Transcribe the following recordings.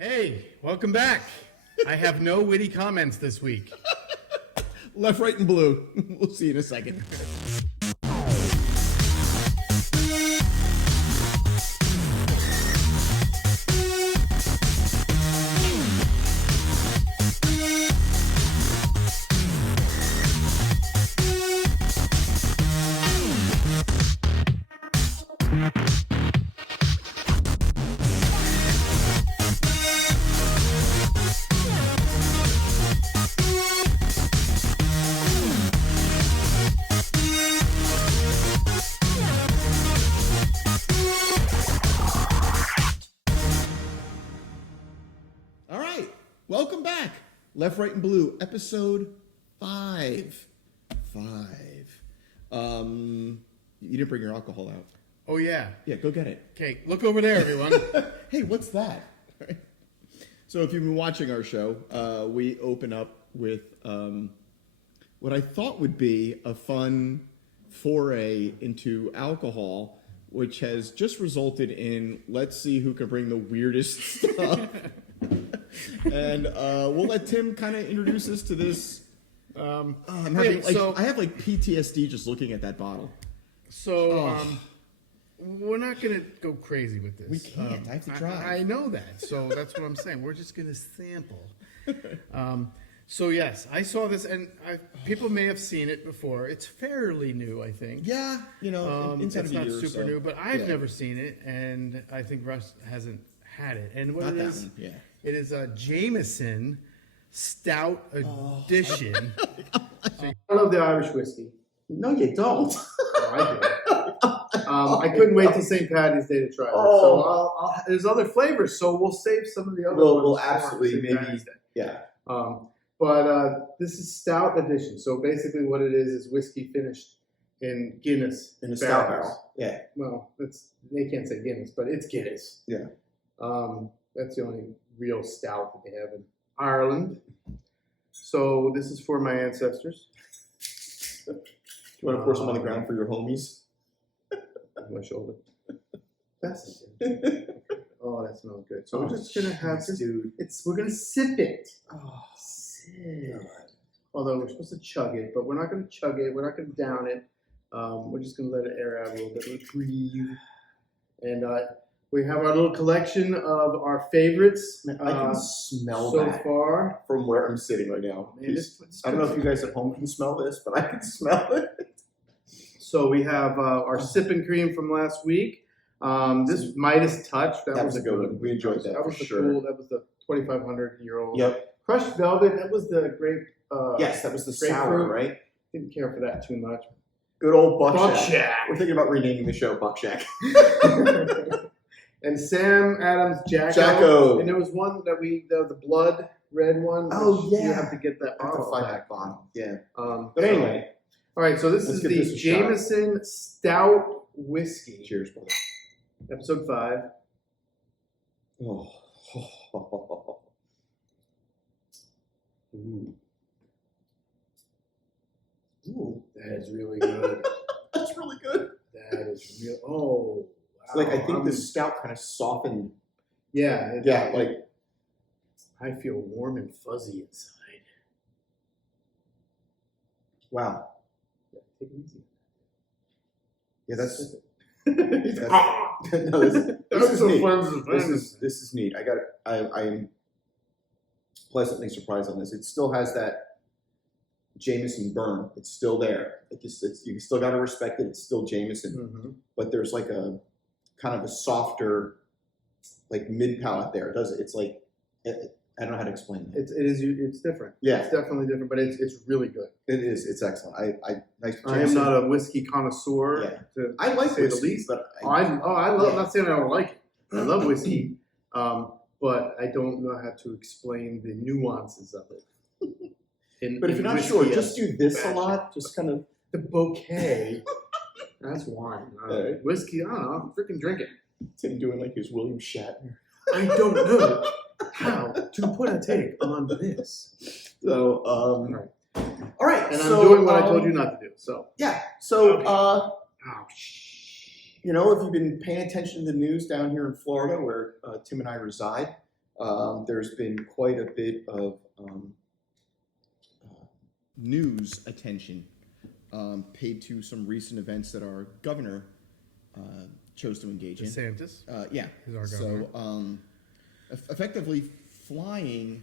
Hey, welcome back. I have no witty comments this week. Left, right, and blue. We'll see you in a second. All right, welcome back. Left, right, and blue, episode 5. You didn't bring your alcohol out. Oh, yeah. Yeah, go get it. Okay, look over there, everyone. Hey, what's that? So if you've been watching our show, we open up with what I thought would be a fun foray into alcohol, which has just resulted in let's see who can bring the weirdest stuff. And we'll let Tim kind of introduce us to this. I have like PTSD just looking at that bottle. So, we're not going to go crazy with this. We can't. I have to try. I know that. So that's what I'm saying. We're just going to sample. So, yes, I saw this, and people may have seen it before. It's fairly new, I think. Yeah, it's not super new, but I've never seen it, and I think Russ hasn't had it. And what it is, it is a Jameson Stout edition. I love the Irish whiskey. No, you don't. Oh, I do. I couldn't wait till St. Patty's Day to try it. So there's other flavors, so we'll save some of the other ones. We'll absolutely maybe, yeah. But this is Stout edition. So basically what it is whiskey finished in Guinness. In a stout barrel. Yeah. Well, they can't say Guinness, but it's Guinness. Yeah. That's the only real stout that they have in Ireland. So this is for my ancestors. You want to pour some on the ground for your homies? On my shoulder. That's it. Oh, that smells good. So we're just gonna have this. Dude. We're gonna sip it. Oh, sip. Although we're supposed to chug it, but we're not gonna chug it. We're not gonna down it. We're just gonna let it air out a little bit. Let's breathe. And we have our little collection of our favorites. Man, I can smell so that far from where I'm sitting right now. Man, I don't know if you guys at home can smell this, but I can smell it. So we have our sipping cream from last week. This Midas Touch. That was a good one. We enjoyed that. That was for the sure. cool. That was the 2,500-year-old. Yep. Crushed Velvet. That was the grape. Yes, that was the grapefruit. sour, right? Didn't care for that too much. Good old Buck Shack. Shack. We're thinking about renaming the show Buck Shack. And Sam Adams Jacko. And there was one that the blood red one. Oh, yeah. You have to get that I have to bottle. find that bottle. Yeah. But anyway. All right, so this is the Jameson Stout Whiskey. Cheers, brother. Episode 5. Oh. Ooh. Ooh. That is really good. That's really good. That is real. Oh, wow. Like I think the stout kind of softened. Yeah. Like I feel warm and fuzzy inside. Wow. Yeah, take it easy. Yeah, that's. No, this is neat. I am pleasantly surprised on this. It still has that Jameson burn. It's still there. You still got to respect it. It's still Jameson, but there's like a kind of a softer, like mid palate there. It's like I don't know how to explain it. It's different. Yeah, it's definitely different, but it's really good. It is. It's excellent. I am not a whiskey connoisseur. Yeah. I like say whiskey, the least, but I love. I'm not saying I don't like it. I love whiskey, but I don't know how to explain the nuances of it. But if you're not sure, just do this a lot. Just kind of the bouquet. That's wine. Whiskey. I don't know. Freaking drink it. Tim doing like his William Shatner. I don't know how to put a take on this. So, all right. And I'm doing what I told you not to do. So yeah. So, okay. You know, if you've been paying attention to the news down here in Florida, where Tim and I reside, There's been quite a bit of news attention paid to some recent events that our governor chose to engage in. DeSantis? Yeah. Is our governor. So effectively flying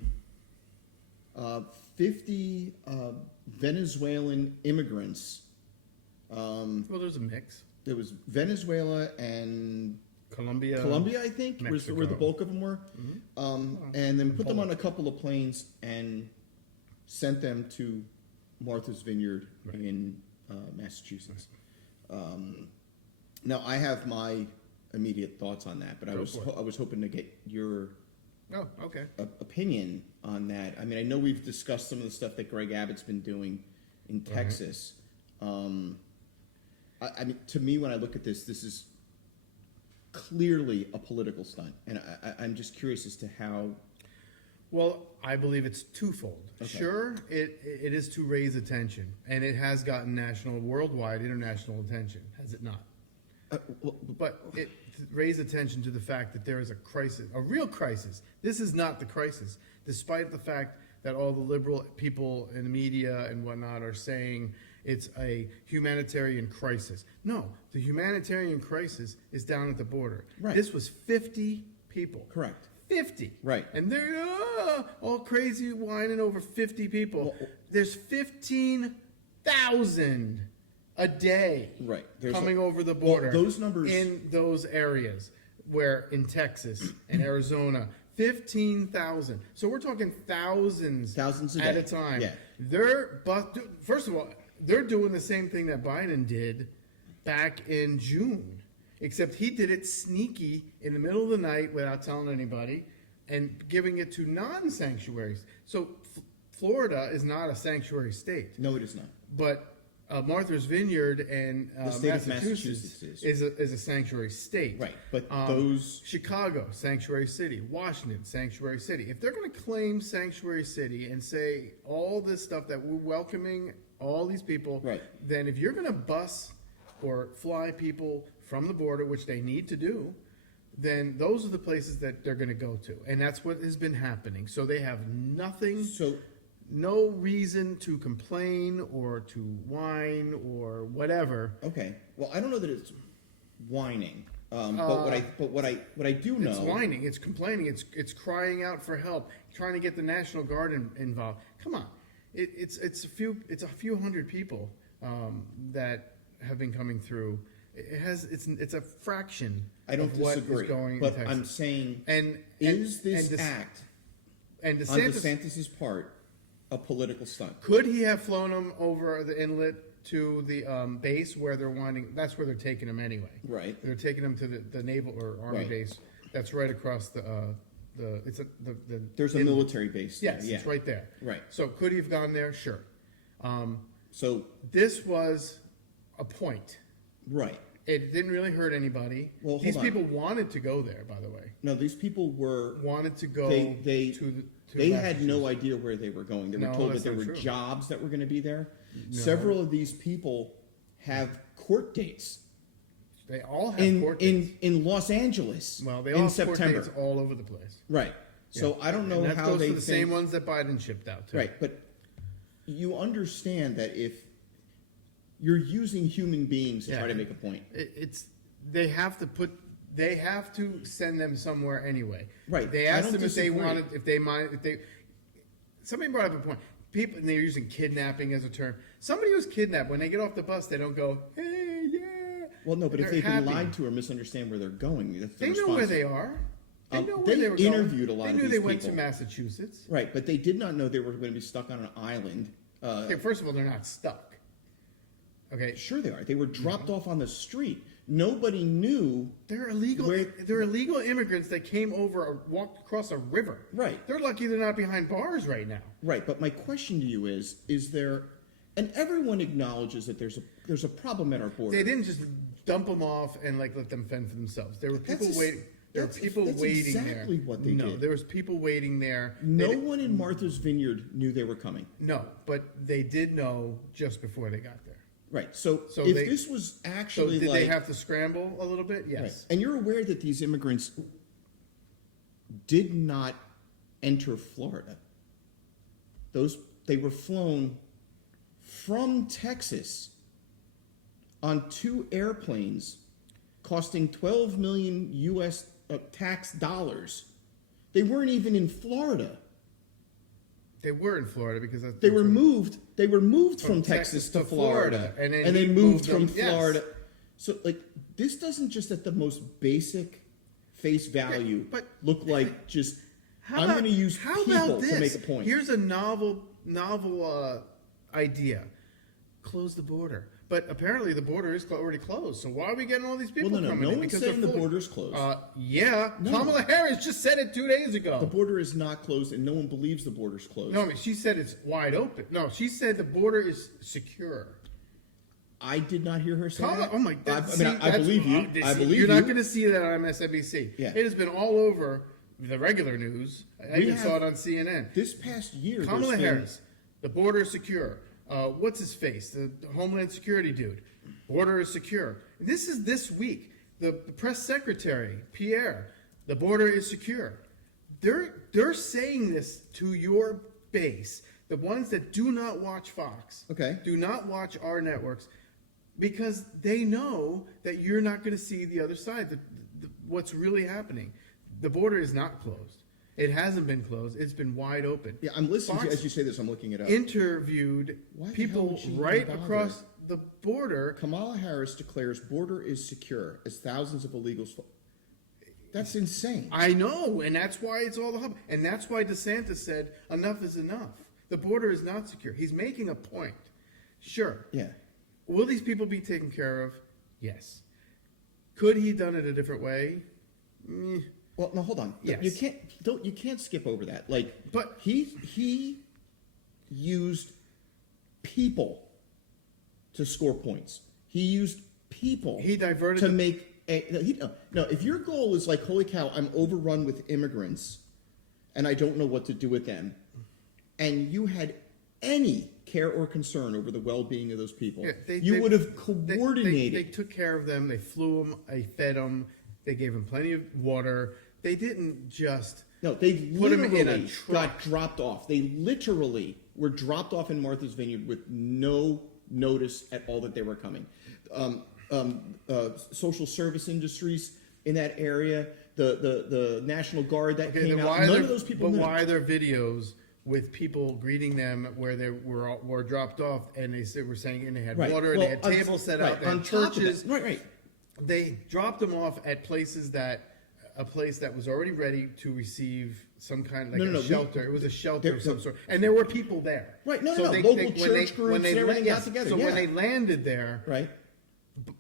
50 Venezuelan immigrants. Well, there's a mix. There was Venezuela and Colombia, I think, where the Mexico. bulk of them were. And then put them on a couple of planes and sent them to Martha's Vineyard in Massachusetts. Now, I have my immediate thoughts on that, but I was hoping to get your opinion on that. I mean, I know we've discussed some of the stuff that Greg Abbott's been doing in Texas. I mean, to me, when I look at this is clearly a political stunt, and I'm just curious as to how. Well, I believe it's twofold. Okay. Sure, it is to raise attention, and it has gotten national, worldwide, international attention, has it not? But it raised attention to the fact that there is a crisis, a real crisis. This is not the crisis, despite the fact that all the liberal people in the media and whatnot are saying it's a humanitarian crisis. No, the humanitarian crisis is down at the border. Right. This was 50 people. Correct. 50. Right. And they're all crazy whining over 50 people. Well, there's 15,000 a day coming over the border. Well, those numbers in those areas where in Texas and Arizona, 15,000. So we're talking thousands at a time. Yeah. First of all, they're doing the same thing that Biden did back in June, except he did it sneaky in the middle of the night without telling anybody and giving it to non-sanctuaries. So Florida is not a sanctuary state. No, it is not. But Martha's Vineyard and Massachusetts is a sanctuary state. Right, but those... Chicago, sanctuary city. Washington, sanctuary city. If they're going to claim sanctuary city and say all this stuff that we're welcoming all these people, then if you're going to bus or fly people from the border, which they need to do, then those are the places that they're going to go to. And that's what has been happening. So they have nothing... no reason to complain or to whine or whatever. Okay. Well, I don't know that it's whining. But what I do know, it's whining. It's complaining. It's crying out for help. Trying to get the National Guard involved. Come on, it's a few hundred people that have been coming through. It's a fraction. I don't of what disagree. Is going but in Texas. I'm saying, this act and on DeSantis' part a political stunt? Could he have flown them over the inlet to the base where they're wanting? That's where they're taking them anyway. Right. They're taking them to the naval or army base. That's right across there's a military base. Yes, it's right there. Right. So could he have gone there? Sure. So this was a point. Right. It didn't really hurt anybody. Well, these people wanted to go there, by the way. No, these people wanted to go. They had no idea where they were going. They were told that there were jobs that were going to be there. No. Several of these people have court dates. They all have court dates in Los Angeles. Well, they all have September. Court dates all over the place. Right. So I don't know and that how goes they for the same ones that Biden shipped out to. Right, but you understand that if you're using human beings to try to make a point, they have to send them somewhere anyway. Right. They asked them if they wanted, somebody brought up a point. People, and they're using kidnapping as a term. Somebody who's kidnapped, when they get off the bus, they don't go, hey, yeah. Well, no, but if they've been lied to or misunderstand where they're going, they know where they are. They know where they were interviewed going. a lot of these people. They knew they went to Massachusetts. Right, but they did not know they were going to be stuck on an island. Okay, first of all, they're not stuck. Okay. Sure they are. They were dropped off on the street. Nobody knew. They're illegal. They're illegal immigrants that came over or walked across a river. Right. They're lucky they're not behind bars right now. Right. But my question to you is there? And everyone acknowledges that there's a problem at our border. They didn't just dump them off and let them fend for themselves. There were people waiting. There were people waiting there. That's exactly what they did. No, there was people waiting there. No one in Martha's Vineyard knew they were coming. No, but they did know just before they got there. Right. So if this was actually did they have to scramble a little bit? Yes. Right. And you're aware that these immigrants did not enter Florida. They were flown from Texas on 2 airplanes costing $12 million U.S. Tax dollars. They weren't even in Florida. They were in Florida because They were moved from Texas to Florida, and they moved from them, Florida. yes. So, like, this doesn't just at the most basic face value look like just I'm going to use people to make a point. Here's a novel idea: close the border. But apparently the border is already closed. So why are we getting all these people coming in? No one's saying the border's closed. Yeah, no. Kamala Harris just said it 2 days ago. The border is not closed, and no one believes the border's closed. No, I mean, she said it's wide open. No, she said the border is secure. I did not hear her say that. Oh my God! I believe you. I believe you're not going to see that on MSNBC. Yeah. It has been all over the regular news. I even saw it on CNN. This past year, Kamala Harris, the border is secure. What's his face? The Homeland Security dude. Border is secure. This is this week. The press secretary, Pierre, the border is secure. They're saying this to your base, the ones that do not watch Fox, do not watch our networks, because they know that you're not going to see the other side, what's really happening. The border is not closed. It hasn't been closed. It's been wide open. Yeah, I'm listening to, as you say this, I'm looking it up. Interviewed people right across the border. Kamala Harris declares border is secure as thousands of illegals. That's insane. I know, and that's why it's all the hubbub. And that's why Desantis said enough is enough. The border is not secure. He's making a point. Sure. Yeah. Will these people be taken care of? Yes. Could he done it a different way? Well, no, hold on. Yes. You can't skip over that. Like, but he used people to score points. He used people. He diverted to make no. If your goal is like, holy cow, I'm overrun with immigrants, and I don't know what to do with them, and you had any care or concern over the well-being of those people, you would have coordinated. They took care of them. They flew them. They fed them. They gave them plenty of water. They didn't just they put them in a literally truck. got dropped off. They literally were dropped off in Martha's Vineyard with no notice at all that they were coming. Social service industries in that area, the National Guard that came out. None of those people. But why are there videos with people greeting them where they were dropped off, and they were saying, and they had water, and they had tables set out, and churches. Right. They dropped them off at places a place that was already ready to receive some kind of shelter. It was a shelter of some sort, and there were people there. Right. Local church groups and everything got together. So when they landed there, right,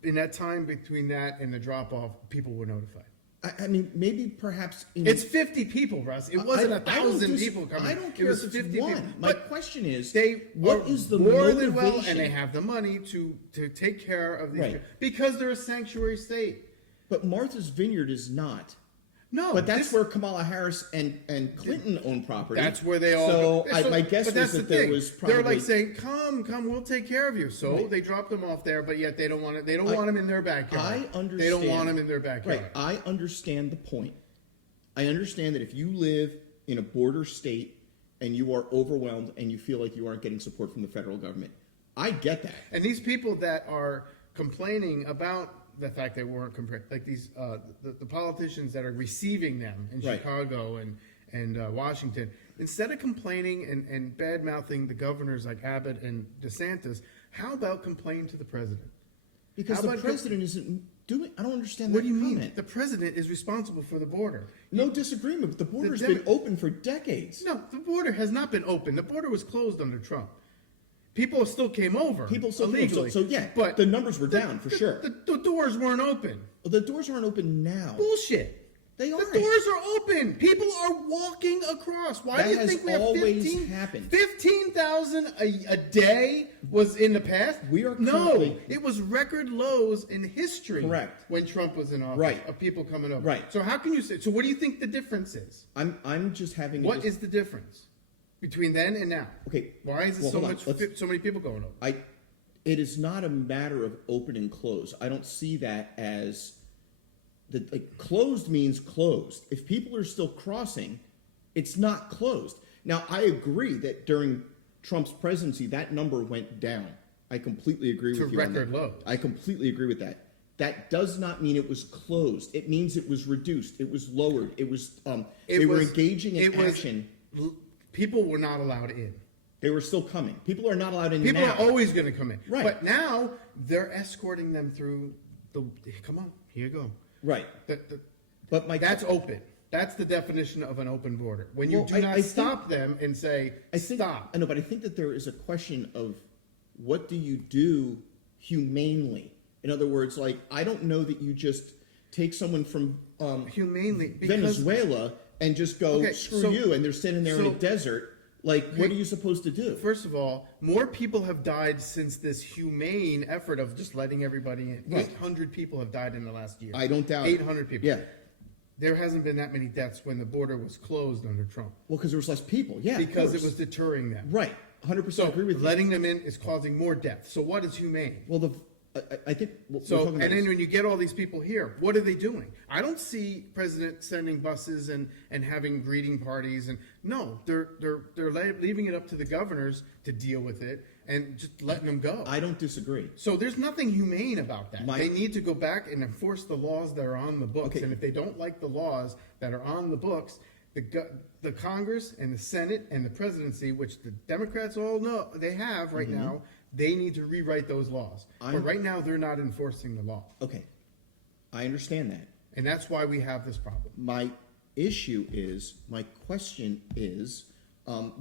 in that time between that and the drop off, people were notified. I mean, maybe perhaps it's 50 people, Russ. It wasn't 1,000 people coming. I don't care it was if 50 it's one. people. My question is, what is the more motivation? than well, and they have the money to take care of these people because they're a sanctuary state. But Martha's Vineyard is not. No, but that's where Kamala Harris and Clinton own property. That's where they all. So my guess was that there was probably. They're like saying, "Come, we'll take care of you." So they dropped them off there, but yet they don't want it. They don't want them in their backyard. I understand. They don't want them in their backyard. Right. I understand the point. I understand that if you live in a border state and you are overwhelmed and you feel like you aren't getting support from the federal government, I get that. And these people that are complaining about the fact they weren't like these the politicians that are receiving them in Chicago and Washington, instead of complaining and bad mouthing the governors like Abbott and Desantis, how about complain to the president? Because the president isn't doing. I don't understand what that do you comment. mean? The president is responsible for the border. No disagreement, but the border's been open for decades. No, the border has not been open. The border was closed under Trump. People still came over. People still illegally. So yeah, but the numbers were down for sure. The doors weren't open. Well, the doors aren't open now. Bullshit. They are. The doors are open. People are walking across. Why do you think we have 15,000 a day was in the past? It was record lows in history. Correct. When Trump was in office, of people coming over. Right. So how can you say? So what do you think the difference is? I'm just having. What is the difference between then and now? Okay. Why is it so many people going over? It is not a matter of open and close. I don't see that as. Closed means closed. If people are still crossing, It's not closed. Now, I agree that during Trump's presidency, that number went down. I completely agree with you on that. To record lows. I completely agree with that. That does not mean it was closed. It means it was reduced. It was lowered. It was they were engaging in action. People were not allowed in. They were still coming. People are not allowed in People now. are always going to come in. Right. But now they're escorting them through come on, here you go. Right. But that's open. That's the definition of an open border. When you do not stop them and say, stop. I know, but I think that there is a question of what do you do humanely? In other words, like, I don't know that you just take someone from humanely Venezuela and just go, screw you, and they're sitting there in a desert. Like, what are you supposed to do? First of all, more people have died since this humane effort of just letting everybody in. Right. 800 people have died in the last year. I don't doubt 800 people. Yeah. There hasn't been that many deaths when the border was closed under Trump. Well, because there was less people. Yeah, because it was deterring them. Right. 100% agree with you. Letting them in is causing more death. So what is humane? Well, I think and then when you get all these people here, what are they doing? I don't see President sending buses and having greeting parties, and no, they're leaving it up to the governors to deal with it and just letting them go. I don't disagree. So there's nothing humane about that. They need to go back and enforce the laws that are on the books, and if they don't like the laws that are on the books, the Congress and the Senate and the presidency, which the Democrats all know they have right now, they need to rewrite those laws. But right now, they're not enforcing the law. Okay. I understand that. And that's why we have this problem. My question is,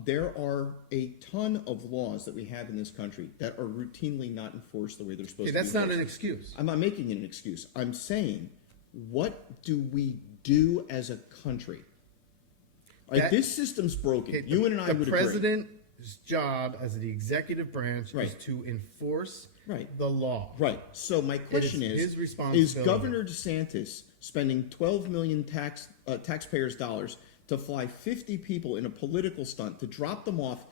there are a ton of laws that we have in this country that are routinely not enforced the way they're supposed to be. That's not an excuse. I'm not making it an excuse. I'm saying, what do we do as a country? Like, this system's broken. You and I would agree. The president's job as the executive branch is to enforce the law. Right. So my question his responsibility. Is Governor Desantis spending $12 million taxpayers' dollars to fly 50 people in a political stunt to drop them off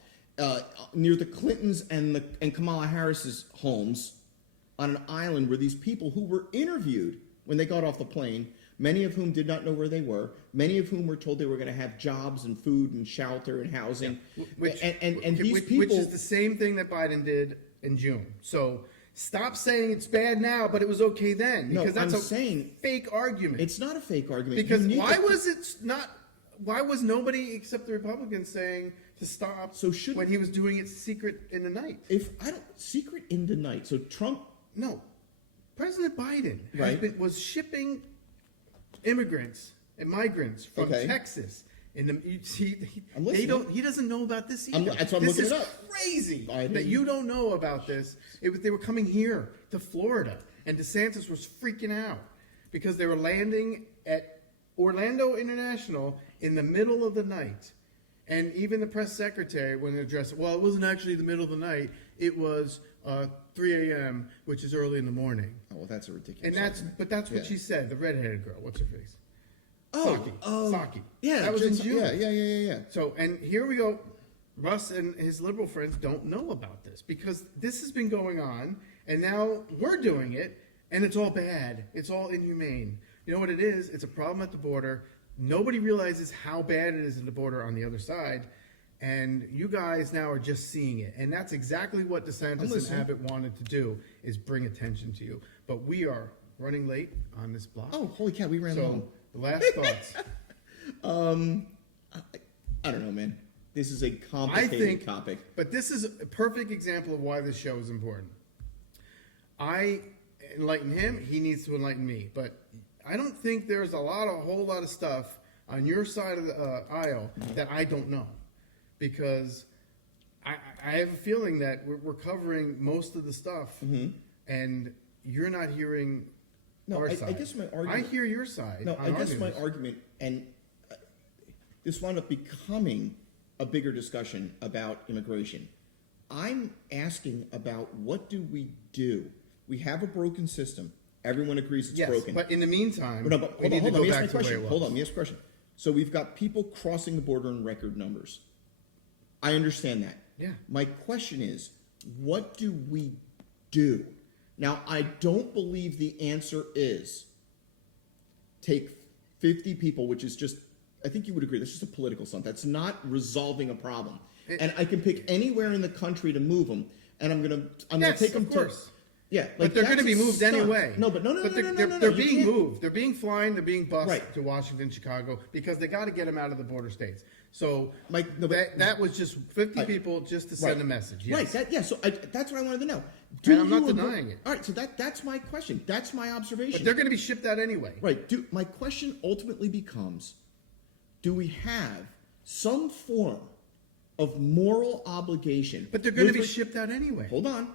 near the Clintons and Kamala Harris's homes on an island where these people who were interviewed when they got off the plane, many of whom did not know where they were, many of whom were told they were going to have jobs and food and shelter and housing. Yeah. Which is the same thing that Biden did in June. So stop saying it's bad now, but it was okay then. Because that's a fake argument. It's not a fake argument. Because why was nobody except the Republicans saying to stop when he was doing it secret in the night? Secret in the night. So Trump. No. President Biden was shipping immigrants and migrants from Texas. He doesn't know about this either. That's why I'm looking it up. This is crazy that you don't know about this. They were coming here to Florida, and Desantis was freaking out because they were landing at Orlando International in the middle of the night. And even the press secretary, when they addressed it, well, it wasn't actually the middle of the night. It was 3 a.m., which is early in the morning. Oh, well, that's a ridiculous. And that's what she said. The redheaded girl. What's her face? Saki. Yeah, that was in June. Yeah. So, and here we go. Russ and his liberal friends don't know about this because this has been going on, and now we're doing it, and it's all bad. It's all inhumane. You know what it is? It's a problem at the border. Nobody realizes how bad it is at the border on the other side, and you guys now are just seeing it. And that's exactly what DeSantis and Abbott wanted to do, is bring attention to you. But we are running late on this block. Oh, holy cow, we ran long. The last thoughts. I don't know, man. This is a complicated topic. But this is a perfect example of why this show is important. I enlighten him. He needs to enlighten me. But I don't think there's a whole lot of stuff on your side of the aisle that I don't know. Because I have a feeling that we're covering most of the stuff. And you're not hearing our side. I guess my argument... I hear your side. No, I guess my argument, and this wound up becoming a bigger discussion about immigration. I'm asking about what do we do? We have a broken system. Everyone agrees it's broken. But in the meantime, hold on, let me ask my question. Hold on, let me ask a question. So we've got people crossing the border in record numbers. I understand that. Yeah. My question is, what do we do? Now, I don't believe the answer is take 50 people, which is just I think you would agree, that's just a political stunt. That's not resolving a problem. And I can pick anywhere in the country to move them, and I'm gonna take them to. Yeah, but they're going to be moved anyway. No, but no. They're being moved. They're being flying. They're being bused to Washington, Chicago, because they got to get them out of the border states. So that was just 50 people just to send a message. Yes. Right. So that's what I wanted to know. And I'm not denying it. All right. So that's my question. That's my observation. But they're going to be shipped out anyway. Right. My question ultimately becomes: do we have some form of moral obligation? But they're going to be shipped out anyway. Hold on.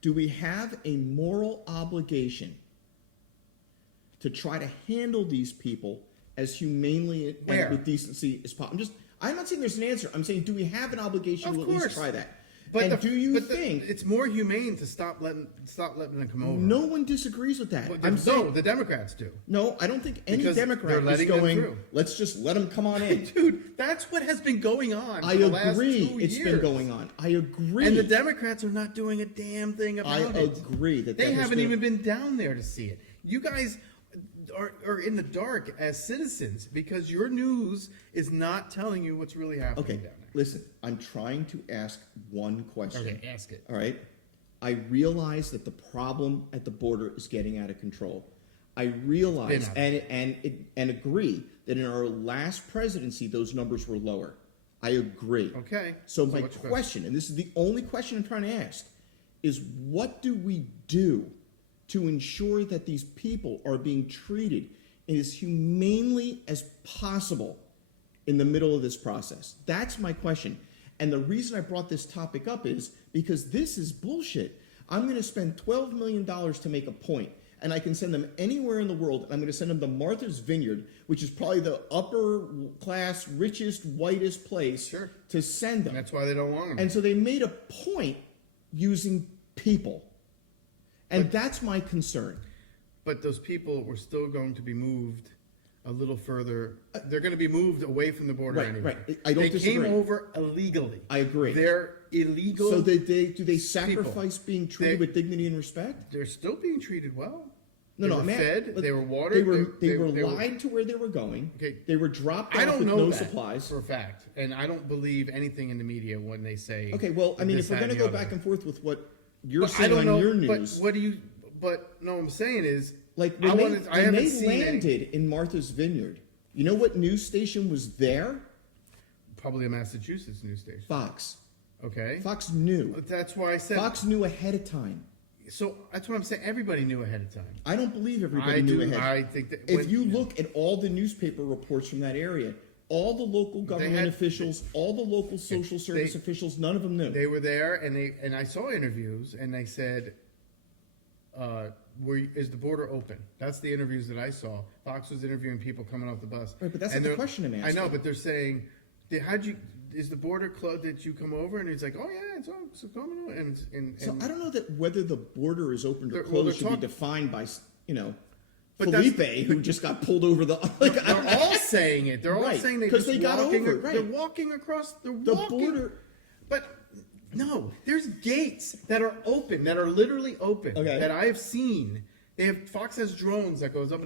Do we have a moral obligation to try to handle these people as humanely and with decency as possible? I'm not saying there's an answer. I'm saying, do we have an obligation to at least try that? But do you think it's more humane to stop letting them come over? No one disagrees with that. No, the Democrats do. No, I don't think any Democrat is going, let's just let them come on in. Dude, that's what has been going on for the last 2 years. It's been going on. I agree. And the Democrats are not doing a damn thing about it. I agree. They haven't even been down there to see it. You guys are in the dark as citizens because your news is not telling you what's really happening down there. Listen, I'm trying to ask one question. Okay, ask it. All right. I realize that the problem at the border is getting out of control. I realize and agree that in our last presidency, those numbers were lower. I agree. Okay. So my question, and this is the only question I'm trying to ask, is what do we do to ensure that these people are being treated as humanely as possible in the middle of this process? That's my question. And the reason I brought this topic up is because this is bullshit. I'm going to spend $12 million to make a point, and I can send them anywhere in the world, and I'm going to send them to Martha's Vineyard, which is probably the upper class, richest, whitest place to send them. That's why they don't want them. And so they made a point using people. And that's my concern. But those people were still going to be moved a little further. They're going to be moved away from the border anyway. Right. I don't disagree. They came over illegally. I agree. They're illegal. So do they sacrifice being treated with dignity and respect? They're still being treated well. They were fed. They were watered. They were lied to where they were going. Okay. They were dropped off with no supplies. For a fact, and I don't believe anything in the media when they say. Okay, well, I mean, if we're going to go back and forth with what you're saying on your news, but what do you? But no, what I'm saying is, like when they landed in Martha's Vineyard, you know what news station was there? Probably a Massachusetts news station. Fox. Okay. Fox knew. That's why I said Fox knew ahead of time. So that's what I'm saying. Everybody knew ahead of time. I don't believe everybody knew ahead. I think that if you look at all the newspaper reports from that area, all the local government officials, all the local social service officials, none of them knew. They were there, and I saw interviews, and they said, "Is the border open?" That's the interviews that I saw. Fox was interviewing people coming off the bus. Right, but that's not the question I'm asking. I know, but they're saying, is the border closed? Did you come over? And he's like, "Oh yeah, it's coming." And so I don't know that whether the border is open or closed should be defined by But Felipe, who just got pulled over the. They're all saying it. They're all saying because they got over. Right. They're walking across the border. But no, there's gates that are open, that are literally open, that I have seen. Fox has drones that goes up.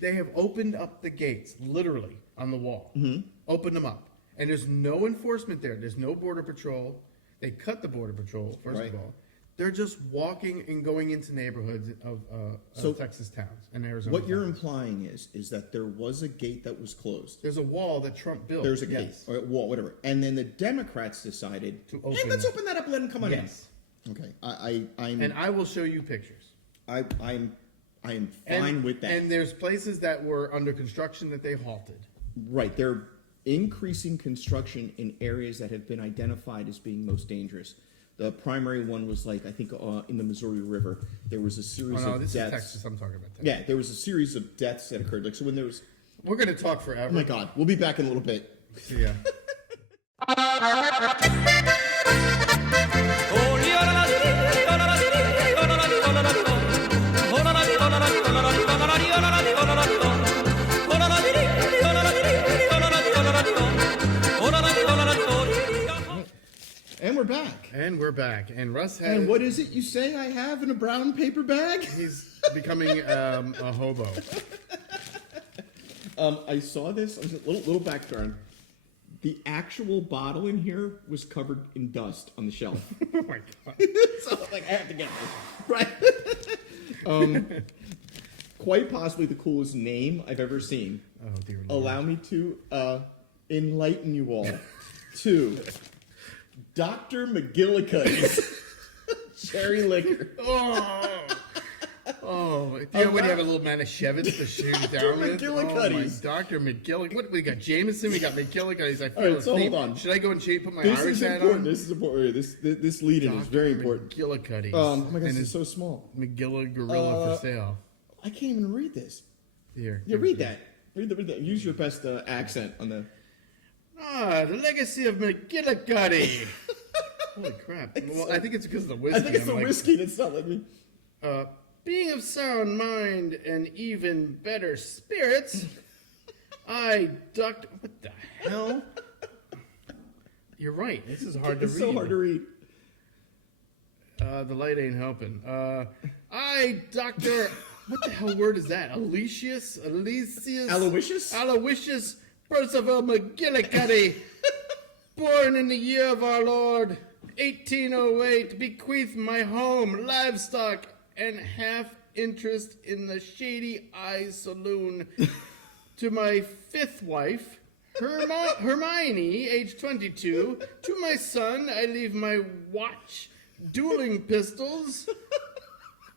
They have opened up the gates, literally, on the wall. Mm-hmm. Opened them up. And there's no enforcement there. There's no border patrol. They cut the border patrol, first of all. They're just walking and going into neighborhoods of Texas towns and Arizona. What you're implying is that there was a gate that was closed. There's a wall that Trump built. There's a gate, or a wall, whatever. And then the Democrats decided to open. Hey, let's open that up and let them come on in. Okay, and I will show you pictures. I am fine with that. And there's places that were under construction that they halted. Right, they're increasing construction in areas that have been identified as being most dangerous. The primary one was I think in the Missouri River, there was a series of this deaths. Is Texas, I'm talking about Texas. Yeah, there was a series of deaths that occurred. So when there was... We're going to talk forever. Oh my God, we'll be back in a little bit. See ya. And we're back. And we're back. And Russ has... And what is it you say I have in a brown paper bag? He's becoming a hobo. I saw this. I was a little background. The actual bottle in here was covered in dust on the shelf. Oh my god! So like, I have to get this right. Quite possibly the coolest name I've ever seen. Oh dear Lord. Allow me to enlighten you all to Dr. McGillicuddy's cherry liquor. Oh, you know when you have a little Manischewitz to shoot down with? McGillicuddy's. Oh my, Dr. McGillicuddy. What, we got Jameson, we got McGillicuddy's. I feel All right, it's so deep. hold on. Should I go and put my This Irish is hat important. on? This is important. This lead-in is very important. McGillicuddy's. Oh my God, And this is it's so small. McGilla Gorilla for sale. I can't even read this. Here. Yeah, read that. Read that. Use your best accent on the. The legacy of McGillicuddy. Holy crap. Well, I think it's because of the whiskey. I think it's the whiskey that's not letting me. Being of sound mind and even better spirits, I ducked. What the hell? You're right. This is hard to It's read. so hard to read. The light ain't helping. Doctor. What the hell word is that? Aloysius, Aloysius, Percival McGillicuddy, born in the year of our Lord 1808, bequeath my home, livestock, and half interest in the Shady Eye Saloon to my fifth wife, Hermione, age 22. To my son, I leave my watch, dueling pistols,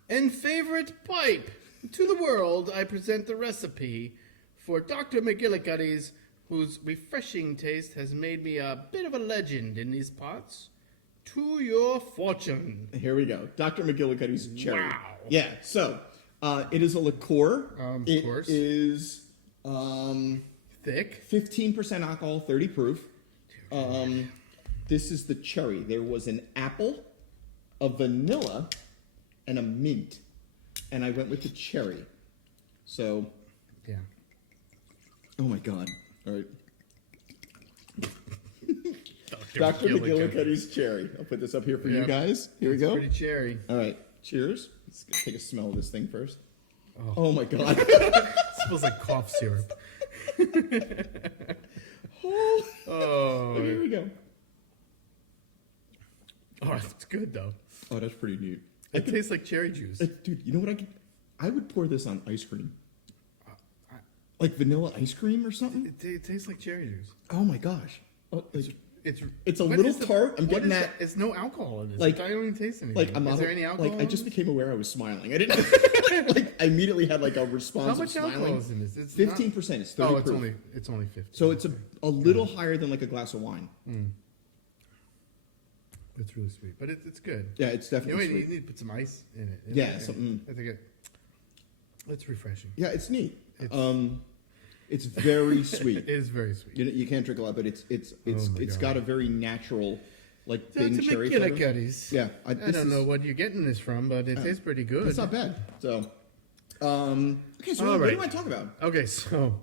and favorite pipe. To the world, I present the recipe for Dr. McGillicuddy's, whose refreshing taste has made me a bit of a legend in these parts. To your fortune. Here we go. Dr. McGillicuddy's cherry. Wow. Yeah, so it is a liqueur. Of it course. is Thick. 15% alcohol, 30 proof. This is the cherry. There was an apple, a vanilla, and a mint. And I went with the cherry. So, Yeah. oh my God. All right. Dr. McGillicuddy's cherry. I'll put this up here for you Yep. guys. Here we It's go. pretty cherry. All right. Cheers. Let's take a smell of this thing first. Oh my God. It smells like cough syrup. Oh, here we go. Oh, it's good though. Oh, that's pretty neat. It tastes like cherry juice. Dude, you know what I would pour this on ice cream. Like vanilla ice cream or something? It tastes like cherry juice. Oh my gosh. Oh, like, It's a what little is the- tart. I'm what getting is that. It's no alcohol in it. Like- I don't even taste anything. Like I'm not. Is there any alcohol? Like I just became aware I was smiling. I didn't. Like I immediately had like a response How much of smiling. alcohol is in this? It's 15%. It's 30 Oh, it's proof. only 50. So it's a little higher than like a glass of wine. It's really sweet, but it's good. Yeah, it's You know, definitely you sweet. need to put some ice in it. Yeah, something. I think it's refreshing. Yeah, it's neat. It's very sweet. It is very sweet. You can't drink a lot, but it's my God. got a very natural, like That's Bing a cherry flavor. McGillicuddy's. Yeah, I don't know what you're getting this from, but it tastes pretty good. It's not bad. So, okay, so All what do right. you want to talk about? Okay, so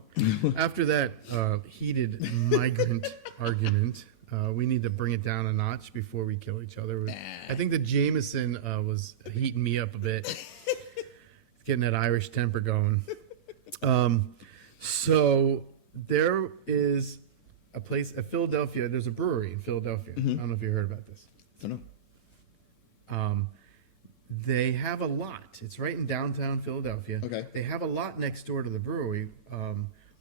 after that heated migrant argument, we need to bring it down a notch before we kill each other. I think the Jameson was heating me up a bit. It's getting that Irish temper going. So there is a place at Philadelphia. There's a brewery in Philadelphia. I don't know if you heard about this. I don't know. They have a lot. It's right in downtown Philadelphia. Okay. They have a lot next door to the brewery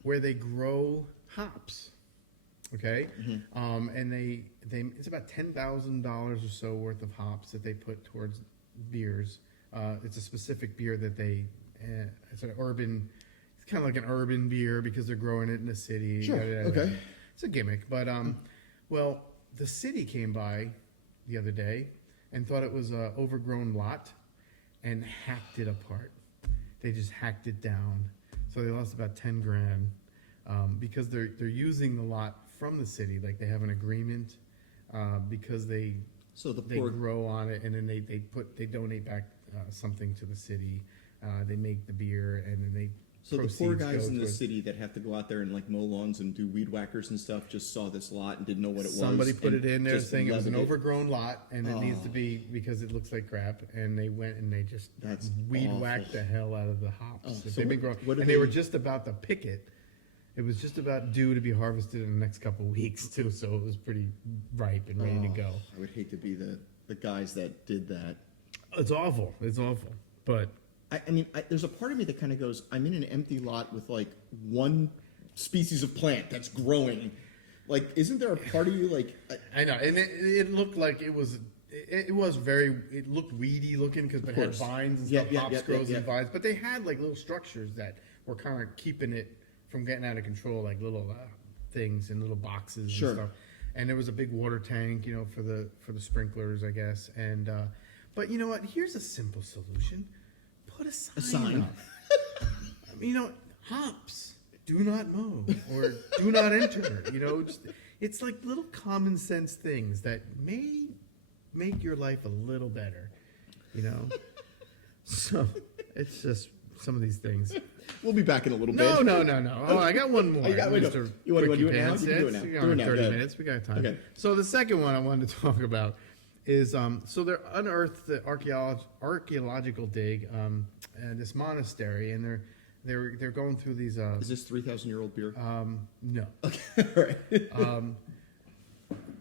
where they grow hops. Okay. And they it's about $10,000 or so worth of hops that they put towards beers. It's a specific beer that they. It's an urban. It's kind of like an urban beer because they're growing it in the city. Sure. Okay. It's a gimmick, but well, the city came by the other day and thought it was an overgrown lot and hacked it apart. They just hacked it down, so they lost about 10 grand because they're using the lot from the city, like they have an agreement because they grow on it and then they donate back something to the city. They make the beer and then they. So the poor guys in the city that have to go out there and like mow lawns and do weed whackers and stuff just saw this lot and didn't know what it was. Somebody put it in there just saying it was an loved it. overgrown lot and it needs to be because it looks like crap. And they went and they just That's weed awful. whacked the hell out of the hops. Oh, that so they've been growing. what do And they were they- just about to pick it It was just about due to be harvested in the next couple of weeks too, so it was pretty ripe and ready to go. I would hate to be the guys that did that. It's awful. It's awful. But I mean, there's a part of me that kind of goes, I'm in an empty lot with like one species of plant that's growing. Like, isn't there a part of you like? I know, and it looked like it was. It was very. It looked weedy looking because it had vines and stuff, hops grows and vines. But they had like little structures that were kind of keeping it from getting out of control, like little things in little boxes and stuff. And there was a big water tank, you know, for the sprinklers, I guess. And but you know what? Here's a simple solution: put a sign up. You know, hops. Do not mow or do not enter. You know, it's like little common sense things that may make your life a little better. You know, so it's just some of these things. We'll be back in a little bit. No. Oh, I got one more. You want to do it now? You can do it now. We got 30 minutes. We got time. Okay. So the second one I wanted to talk about is so they unearthed the archaeological dig in this monastery, and they're going through these. Is this 3,000-year-old beer? No. Okay. All right.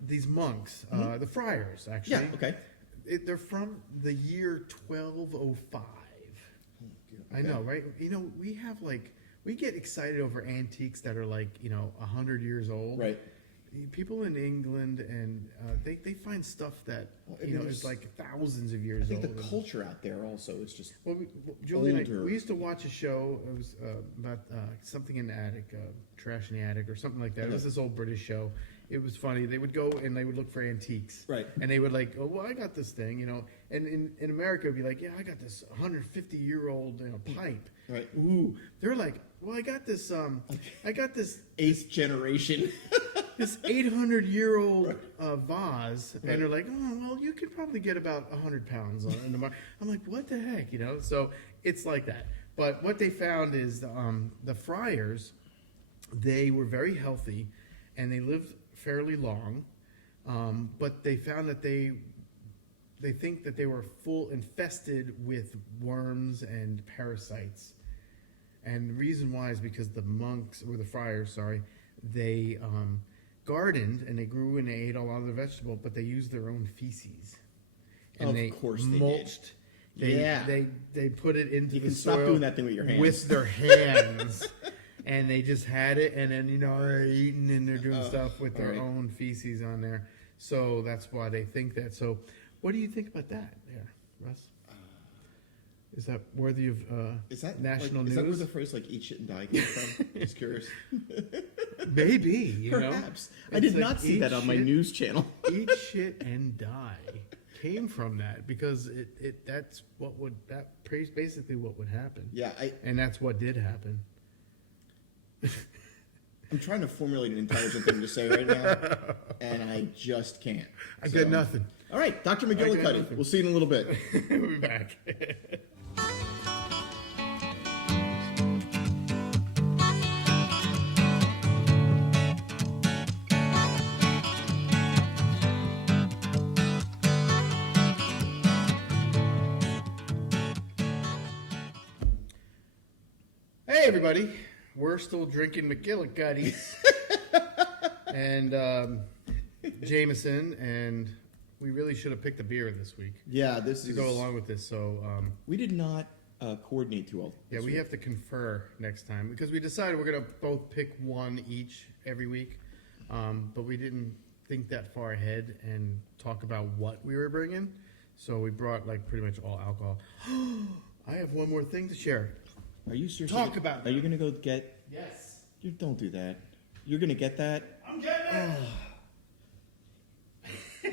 These monks, the friars, actually. Yeah. Okay. They're from the year 1205. Okay. I know, right? You know, we get excited over antiques that are like, you know, 100 years old. Right. People in England and they find stuff that is like thousands of years old. I think the culture out there also is just Julie and I, we used to watch a show. It was about something in the attic, trash in the attic, or something like that. It was this old British show. It was funny. They would go and they would look for antiques, right? And they would like, oh, well, I got this thing, you know. And in America, it'd be like, yeah, I got this 150-year-old pipe. Right. Ooh, they're like, well, I got this eighth generation. This 800-year-old vase, and they're like, oh, well, you could probably get about 100 pounds on it in the market. I'm like, what the heck, you know? So it's like that. But what they found is the friars, they were very healthy, and they lived fairly long, but they found that they think that they were infested with worms and parasites. And the reason why is because the monks, or the friars, they gardened and they grew and they ate a lot of the vegetable, but they used their own feces. And of course they mulched. They put it into the soil. Stop doing that thing with your hands. With their hands. And they just had it, and then, you know, they're eating and they're doing stuff with their own feces on there. So that's why they think that. So what do you think about that there, Russ? Is that worthy of national news? Is that where the phrase like "eat shit and die" came from? Just curious. That you Perhaps. know? I did not see that on my news channel. Eat shit and die came from that because that's basically what would happen. Yeah, and that's what did happen. I'm trying to formulate an intelligent thing to say right now, and I just can't. I got nothing. All right, Dr. McGillicuddy. We'll see you in a little bit. We'll be back. Hey, everybody. We're still drinking McGillicuddy's and Jameson, and we really should have picked a beer this week. Yeah, to go along with this. So we did not coordinate too well. Yeah, we have to confer next time because we decided we're going to both pick one each every week, but we didn't think that far ahead and talk about what we were bringing. So we brought like pretty much all alcohol. I have one more thing to share. Are you seriously? Talk about Are you going to go get? Yes. You don't do that. You're going to get that? I'm getting it.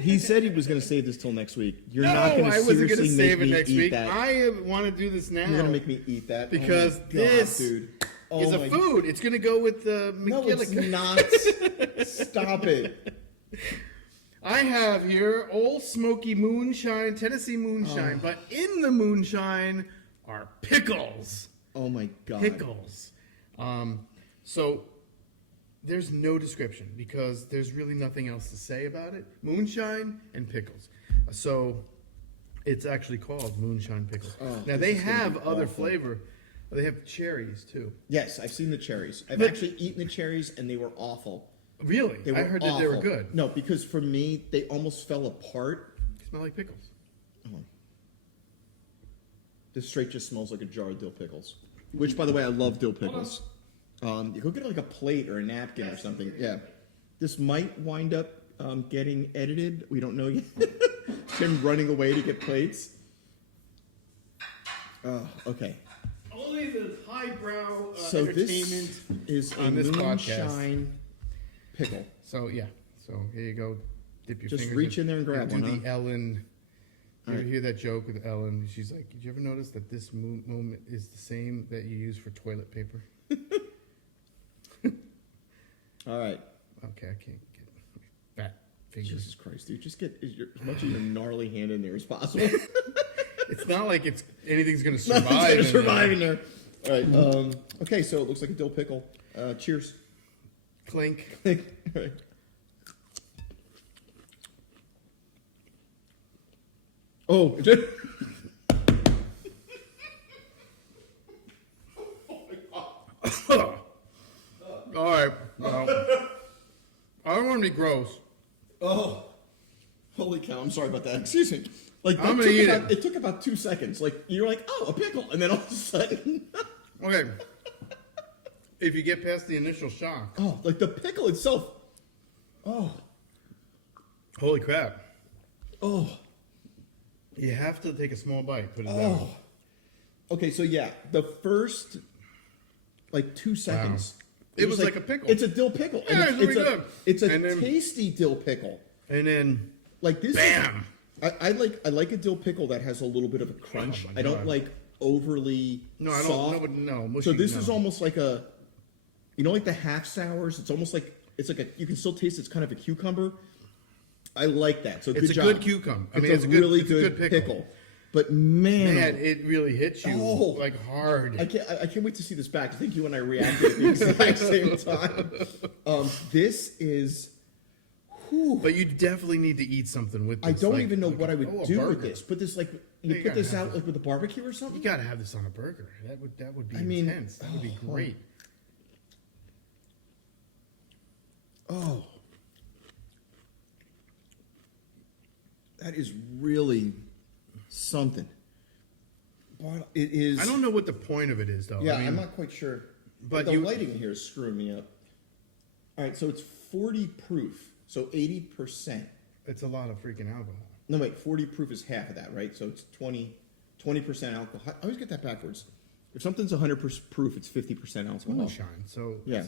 He said he was going to save this till next week. You're no, not going to seriously gonna save make it me next eat week. that. I want to do this now. You're going to make me eat that because this is a food. It's going to go with the McGillicuddy. No, it's not. Stop it. I have here Old Smoky Moonshine, Tennessee Moonshine, but in the moonshine are pickles. Oh my God. Pickles. So there's no description because there's really nothing else to say about it. Moonshine and pickles. So it's actually called Moonshine Pickles. Now they have other flavor. They have cherries too. Yes, I've seen the cherries. I've actually eaten the cherries, and they were awful. Really? They were I heard that they were awful. good. No, because for me, they almost fell apart. They smell like pickles. Oh. This straight just smells like a jar of dill pickles. Which, by the way, I love dill pickles. You go get like a plate or a napkin or something. Yeah. This might wind up getting edited. We don't know yet. Tim running away to get plates. Oh, okay. Only the highbrow So entertainment this is a on this moonshine pickle. So yeah. So here you go. Dip your Just fingers reach in there and grab do one, the huh? Ellen. You ever Right. hear that joke with Ellen? She's like, "Did you ever notice that this moment is the same that you use for toilet paper?" All right. Okay, I can't get fat fingers. Jesus Christ, dude. Just get as much of your gnarly hand in there as possible. It's not like anything's gonna Nothing's survive. gonna survive in there. All right. Okay, so it looks like a dill pickle. Cheers. Clink. All right. Oh, All right. Well, I don't want to be gross. oh, holy cow! I'm sorry about that. Excuse me. Like I'm gonna eat it. It took about 2 seconds. Like you're like, oh, a pickle, and then all of a sudden, Okay. If you get past the initial shock, oh, like the pickle itself. Oh, holy crap! oh, You have to take a small bite. Put it down. oh. Okay, so yeah, the first like 2 seconds. It was like a pickle. It's a dill pickle. Yeah, it's really good. It's a And then- tasty dill pickle. And then, Like this. bam! I like a dill pickle that has a little bit of a crunch. Oh my I don't God. like overly No, I soft. don't. No, mushy, So this no. is almost like a, you know, like the half sours. It's almost like you can still taste it's kind of a cucumber. I like that. So It's good a job. good cucumber. I mean, it's a really it's a good good pickle. But man, Man, it really hits you Oh. like hard. I can't wait to see this back. I think you and I reacted at the exact same time. This is. Whew. But you definitely need to eat something with this. I don't like- even know like what a- I would oh, a do with burger. this. Put this like You put gotta this have out like with a barbecue or something. You gotta have this on a burger. That would be I mean, intense. That would be oh. great. Oh, that is really something. But it is. I don't know what the point of it is, though. Yeah, I mean, I'm not quite sure. but the you- lighting in here is screwing me up. All right, so it's 40 proof, so 80%. It's a lot of freaking alcohol. No, wait, 40 proof is half of that, right? So it's 20% alcohol. I always get that backwards. If something's 100% proof, it's 50% alcohol. Moonshine. So Yeah.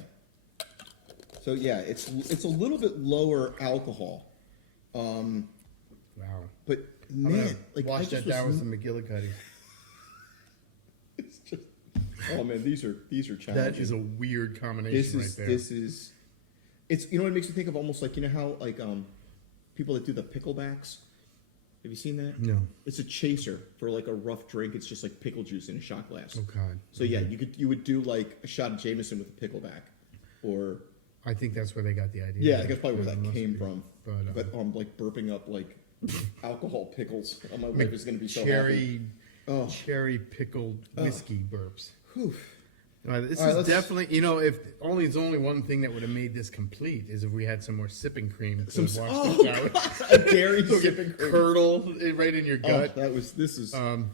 So yeah, it's a little bit lower alcohol. Wow. But I'm man, gonna like I wash just that was down with some McGillicuddy. It's just, oh man, these are challenging. That is a weird combination right there. This is, it's, you know what it makes me think of, almost like, you know how like people that do the picklebacks. Have you seen that? No. It's a chaser for like a rough drink. It's just like pickle juice in a shot glass. Oh God. So yeah, you would do like a shot of Jameson with a pickleback, or I think that's where they got the idea. yeah, I think that's probably where Yeah, that must came be. from. But, But like burping up like alcohol pickles. Oh, my wife is going to be so cherry, happy. Oh. cherry pickled whiskey burps. Whew. This All right, is let's- definitely, you know, if only there's only one thing that would have made this complete is if we had some more sipping cream to wash Oh, this out. God, a dairy So sipping get cream. curdle it right in your Oh, gut. this is. Um,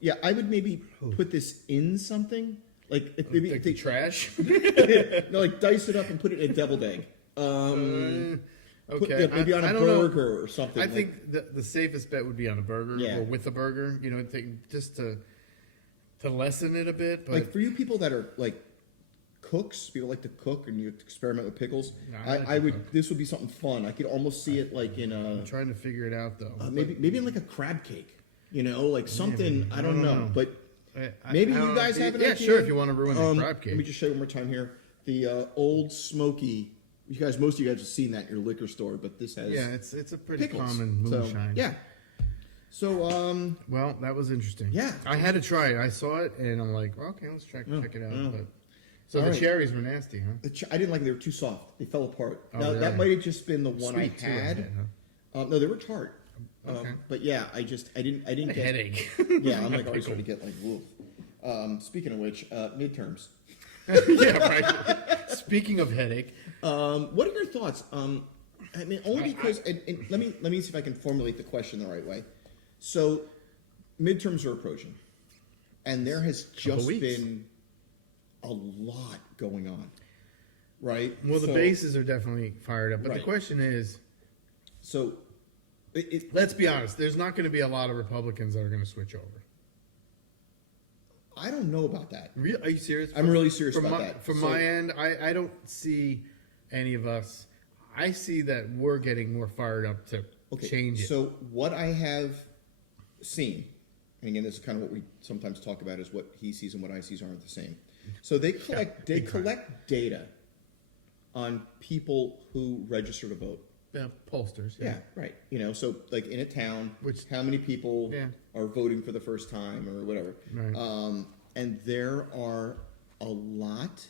Yeah, I would maybe put this in something like if maybe like they, the trash. no, like dice it up and put it in a deviled egg. Put, Okay, yeah, maybe on a I don't know. burger or something. I like- think the safest bet would be on a burger Yeah. or with a burger. You know, just to lessen it a bit. But like for you people that are like cooks, people like to cook and you experiment with pickles. No, I like I to would. cook. This would be something fun. I could almost see it like in a I'm trying to figure it out though. maybe in like a crab cake. You know, like something. Maybe. I don't know, but. I Maybe don't you know. guys have an yeah, idea? sure. If you want to ruin the crab Let me cake, just show you one more time here. The Old Smoky. Most of you guys have seen that in your liquor store, but this has yeah, it's a pretty pickles. common So, moonshine. yeah. So Well, that was interesting. Yeah. I had to try it. I saw it and I'm like, well, okay, let's check it out. But so All the right. cherries were nasty, huh? I didn't like them. They were too soft. They fell apart. Oh, Now really? that might have just been the one Sweet I too, had. bet, huh? No, they were tart. Okay. But yeah, I didn't A get headache. Yeah, I'm like already starting to get like woof. Speaking of which, midterms. Yeah, right. Speaking of headache, What are your thoughts? I mean, only because, and let me see if I can formulate the question the right way. So, midterms are approaching, and there has just been a lot going on, right? well, the bases are definitely fired up, but the question is, so, let's be honest. There's not going to be a lot of Republicans that are going to switch over. I don't know about that. Are you serious? I'm really serious about that. From my end, I don't see any of us. I see that we're getting more fired up to change it. So what I have seen, and again, this is kind of what we sometimes talk about, is what he sees and what I see aren't the same. So they collect data on people who register to vote. Yeah, pollsters. Yeah, right. So like in a town, how many people are voting for the first time or whatever. Right. And there are a lot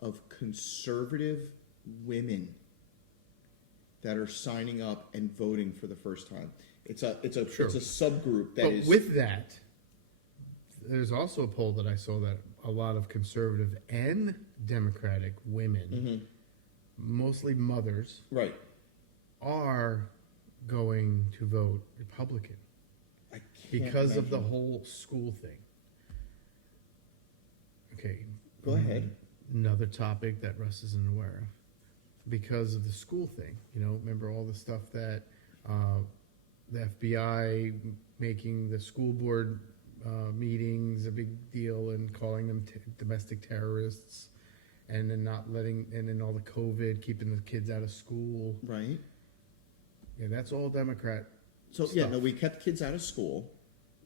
of conservative women that are signing up and voting for the first time. It's a subgroup that But with that, there's also a poll that I saw that a lot of conservative and Democratic women, mostly mothers, right, are going to vote Republican because of the whole school thing. Okay. Go ahead. Another topic that Russ isn't aware of. Because of the school thing. Remember all the stuff that the FBI making the school board meetings a big deal and calling them domestic terrorists, and then and then all the COVID, keeping the kids out of school. Right. Yeah, that's all Democrat. So stuff. we kept kids out of school,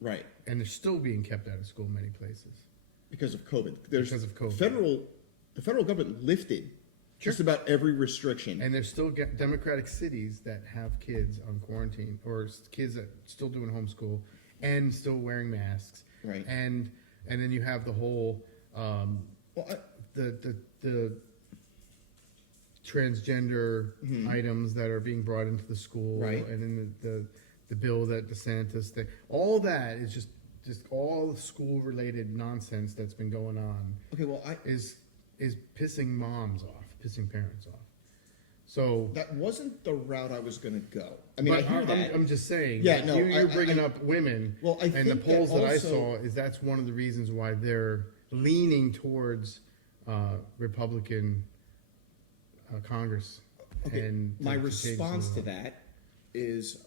right? And they're still being kept out of school in many places Because of COVID. Because of COVID. The federal government lifted just about every restriction. And there's still Democratic cities that have kids on quarantine, or kids that still doing homeschool and still wearing masks. Right. And then you have the whole the transgender items that are being brought into the school, right? And then the bill that Desantis thing. All that is just all the school related nonsense that's been going on. Okay, well, is pissing moms off, pissing parents off. So that wasn't the route I was going to go. I mean, I'm just saying. Yeah, no, you're bringing up women. Well, I and think the polls that I also, saw is that's one of the reasons why they're leaning towards Republican Congress. Okay, and my response to that is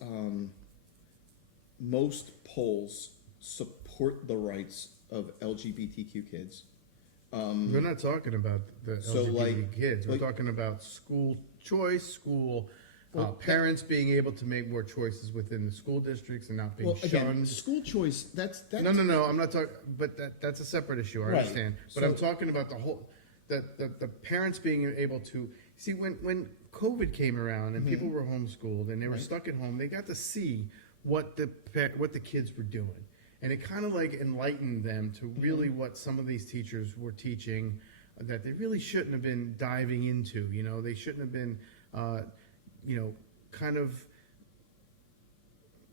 most polls support the rights of LGBTQ kids. We're not talking about the LGBT kids. We're talking about school choice, parents being able to make more choices within the school districts and not being shunned. Again, school choice. That's no. I'm not talking. But that's a separate issue. I understand. But I'm talking about the whole the parents being able to see when COVID came around and people were homeschooled and they were stuck at home. They got to see what the kids were doing. And it kind of like enlightened them to really what some of these teachers were teaching that they really shouldn't have been diving into. They shouldn't have been, kind of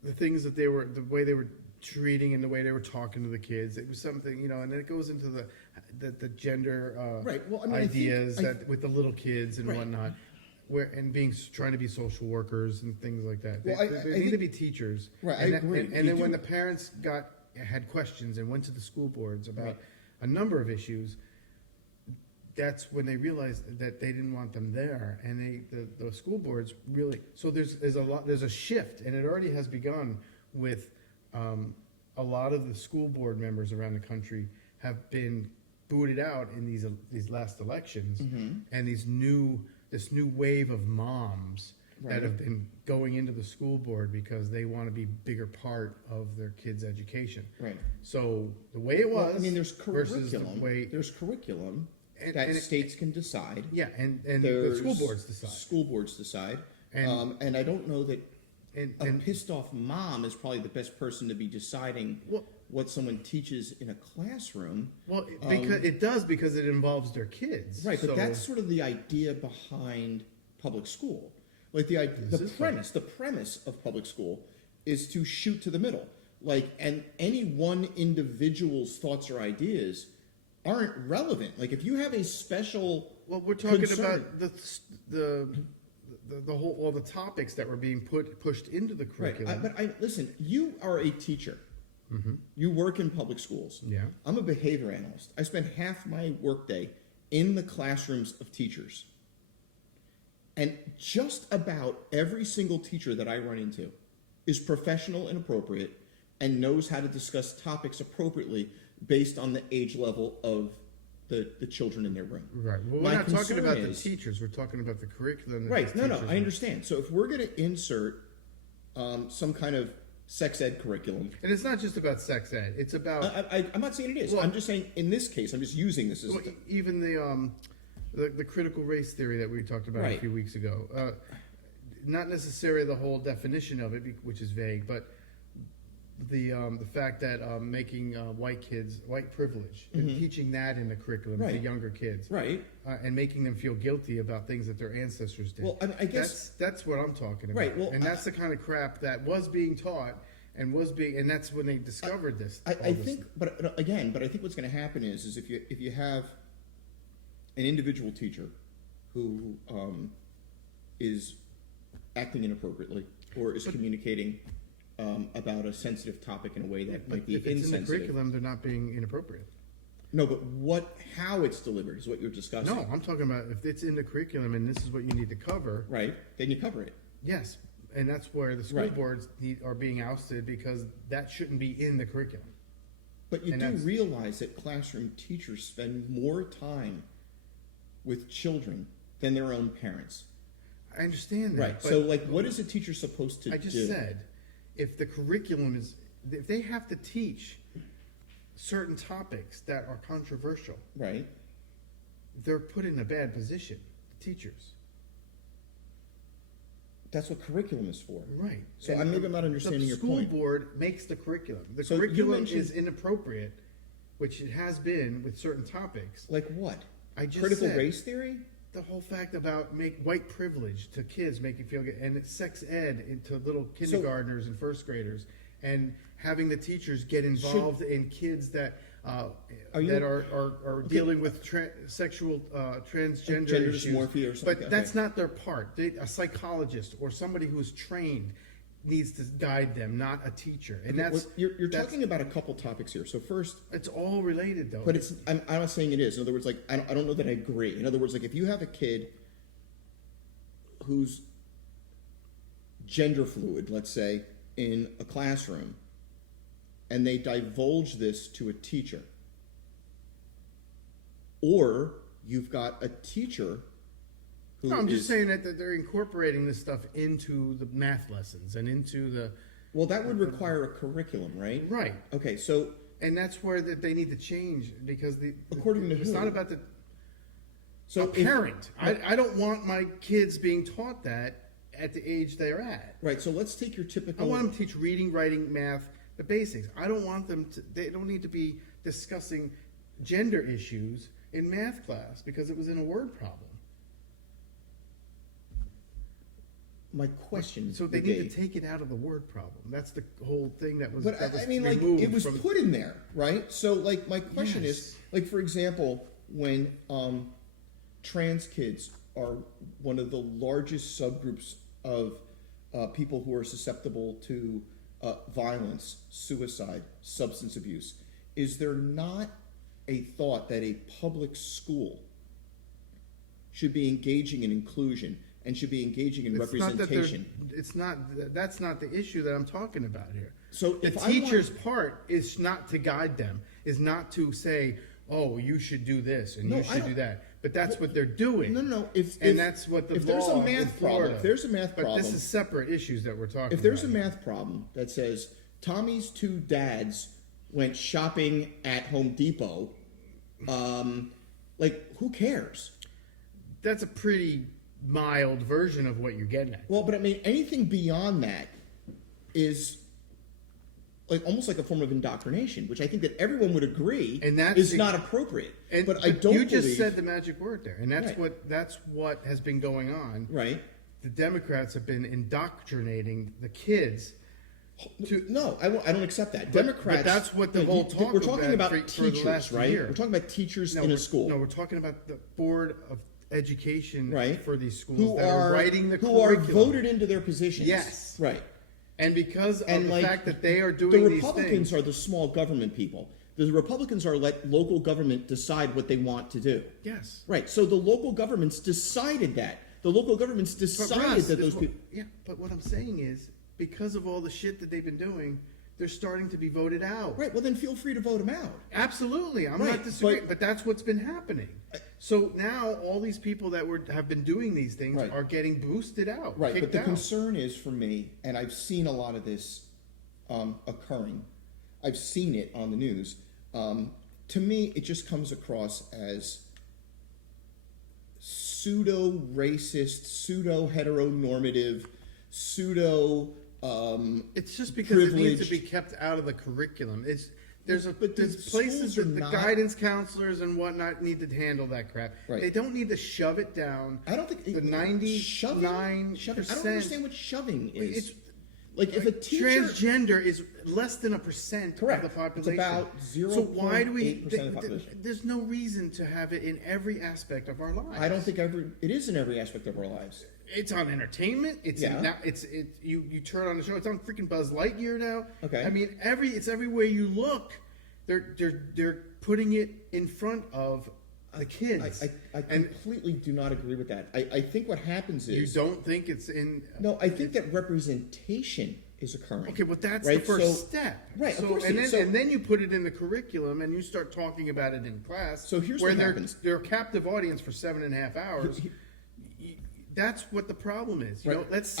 the things that the way they were treating and the way they were talking to the kids. It was something, and then it goes into the gender ideas with the little kids and whatnot. Trying to be social workers and things like that. They need to be teachers. Right, I agree. And then when the parents had questions and went to the school boards about a number of issues, that's when they realized that they didn't want them there, and the school boards really. So there's a shift, and it already has begun with a lot of the school board members around the country have been booted out in these last elections, and this new wave of moms that have been going into the school board because they want to be a bigger part of their kids' education. Right. So the way it was, there's curriculum. Versus the way, there's curriculum that states can decide. Yeah, and the school boards decide. School boards decide. And I don't know that a pissed off mom is probably the best person to be deciding what someone teaches in a classroom. Well, because it involves their kids. Right, but that's sort of the idea behind public school. Like the premise of public school is to shoot to the middle. and any one individual's thoughts or ideas aren't relevant. Like, if you have a special Well, we're talking concern, about the whole, all the topics that were being pushed into the curriculum. listen, you are a teacher. Mm-hmm. You work in public schools. Yeah. I'm a behavior analyst. I spend half my workday in the classrooms of teachers. And just about every single teacher that I run into is professional and appropriate and knows how to discuss topics appropriately based on the age level of the children in their room. Right. Well, we're not talking about the teachers. We're talking about the curriculum. Right. No, I understand. So if we're going to insert some kind of sex ed curriculum. And it's not just about sex ed. It's about... I'm not saying it is. Well, I'm just saying in this case, I'm just using this as... even the critical race theory that we talked about a few weeks ago. Not necessarily the whole definition of it, which is vague, but the fact that making white privilege and teaching that in the curriculum to younger kids, and making them feel guilty about things that their ancestors did. Well, I guess that's what I'm talking about. Right. Well, and that's the kind of crap that was being taught and that's when they discovered this. I think, but I think what's going to happen is if you have an individual teacher who is acting inappropriately or is communicating about a sensitive topic in a way that might be if it's insensitive. in the curriculum, they're not being inappropriate. No, but how it's delivered is what you're discussing. No, I'm talking about if it's in the curriculum and this is what you need to cover. Right, then you cover it. Yes, and that's where the school boards are being ousted because that shouldn't be in the curriculum. But you do realize that classroom teachers spend more time with children than their own parents. I understand that. Right. So, what is a teacher supposed to do? I just said, if the curriculum if they have to teach certain topics that are controversial, right, they're put in a bad position, the teachers. That's what curriculum is for. Right. So maybe I'm not understanding your point. The school board makes the curriculum. The curriculum is inappropriate, which it has been with certain topics. Like what? I just critical said, race theory? The whole fact about white privilege to kids, make you feel good, and it's sex ed into little kindergartners and first graders, and having the teachers get involved in kids that are dealing with sexual transgender gender issues. dysmorphia or something. But that's not their part. A psychologist or somebody who's trained needs to guide them, not a teacher. And you're talking about a couple topics here. So first, it's all related though. But I'm not saying it is. In other words, I don't know that I agree. In other words, if you have a kid who's gender fluid, let's say, in a classroom, and they divulge this to a teacher, or you've got a teacher No, I'm just saying that they're incorporating this stuff into the math lessons and into the... Well, that would require a curriculum, right? Right. Okay, so... And that's where they need to change because according to it's who? not about the... So a parent. I don't want my kids being taught that at the age they're at. Right, so let's take your typical... I want them to teach reading, writing, math, the basics. I don't want them to... They don't need to be discussing gender issues in math class because it was in a word problem. My question. So they need to take it out of the word problem. That's the whole thing that was. But that I mean, it was put in there, right? So, my question is, for example, when trans kids are one of the largest subgroups of people who are susceptible to violence, suicide, substance abuse, is there not a thought that a public school should be engaging in inclusion? And should be engaging in representation. That's not the issue that I'm talking about here. So the teacher's part is not to guide them, is not to say, "Oh, you should do this and you should do that." But that's what they're doing. No. That's what the law. If there's a math problem, but this is separate issues that we're talking about. If there's a math problem that says Tommy's two dads went shopping at Home Depot, who cares? That's a pretty mild version of what you're getting at. Well, but I mean, anything beyond that is almost like a form of indoctrination, which I think that everyone would agree is not appropriate. But I don't. You just said the magic word there, and that's what has been going on. Right. The Democrats have been indoctrinating the kids No, I don't accept that. Democrats. But that's what the whole talk. We're talking about for teachers, the last right? year. We're talking about teachers in a school. No, we're talking about the board of education for these schools who that are writing the who are curriculum. voted into their positions. Yes. Right. And because of the fact that they are doing the these Republicans things, are the small government people. The Republicans are let local government decide what they want to do. yes. Right. So the local governments decided that. The local governments decided that those people. Yeah, but what I'm saying is, because of all the shit that they've been doing, they're starting to be voted out. Right. Well, then feel free to vote them out. Absolutely, I'm Right, not disagreeing, but that's what's been happening. So now all these people that have been doing these things Right. are getting boosted out, Right. But kicked the out. concern is for me, and I've seen a lot of this occurring. I've seen it on the news. To me, it just comes across as pseudo-racist, pseudo-heteronormative, pseudo. It's just because it needs to be kept out of the curriculum. There's places that the guidance counselors and whatnot need to handle that crap. Right. They don't need to shove it down. I don't think the 99%. Shoving. I don't understand what shoving is. It's like if a teacher transgender is less than 1% Correct. of the population. It's about 0.8% So why do we? of the population. There's no reason to have it in every aspect of our lives. I don't think it is in every aspect of our lives. It's on entertainment. It's you turn on the show. It's on freaking Buzz Lightyear now. Okay. I mean, it's everywhere you look. They're putting it in front of the kids. I completely do not agree with that. I think what happens is you don't think it's in. No, I think that representation is occurring. Okay, but that's right? the first step. Right, So, of course. and then you put it in the curriculum and you start talking about it in class. So here's where what happens. They're a captive audience for 7.5 hours. That's what the problem is. You know, let's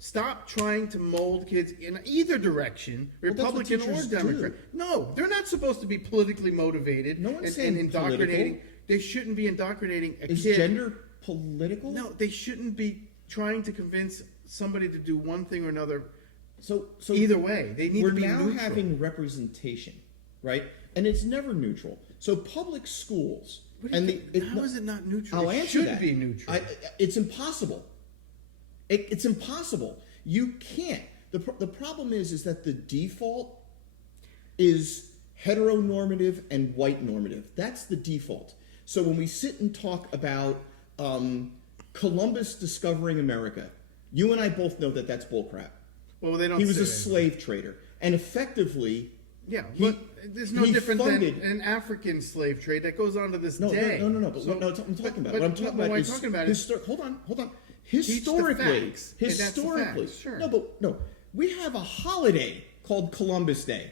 stop trying to mold kids in either direction, Republican or Democrat. No, they're not supposed to be politically motivated. No one's saying indoctrinating. political. They shouldn't be indoctrinating a Is kid. gender political? No, they shouldn't be trying to convince somebody to do one thing or another. So either way, they need to be neutral. We're now having representation, right? And it's never neutral. So public schools. How is it not neutral? It should be neutral. It's impossible. It's impossible. You can't. The problem is that the default is heteronormative and white normative. That's the default. So when we sit and talk about Columbus discovering America, you and I both know that that's bullcrap. Well, they don't. He was a slave trader, and effectively. Yeah, but there's no different than an African slave trade that goes on to this day. No. But what I'm talking about. What I'm talking about is hold on. Historically, sure. No. We have a holiday called Columbus Day,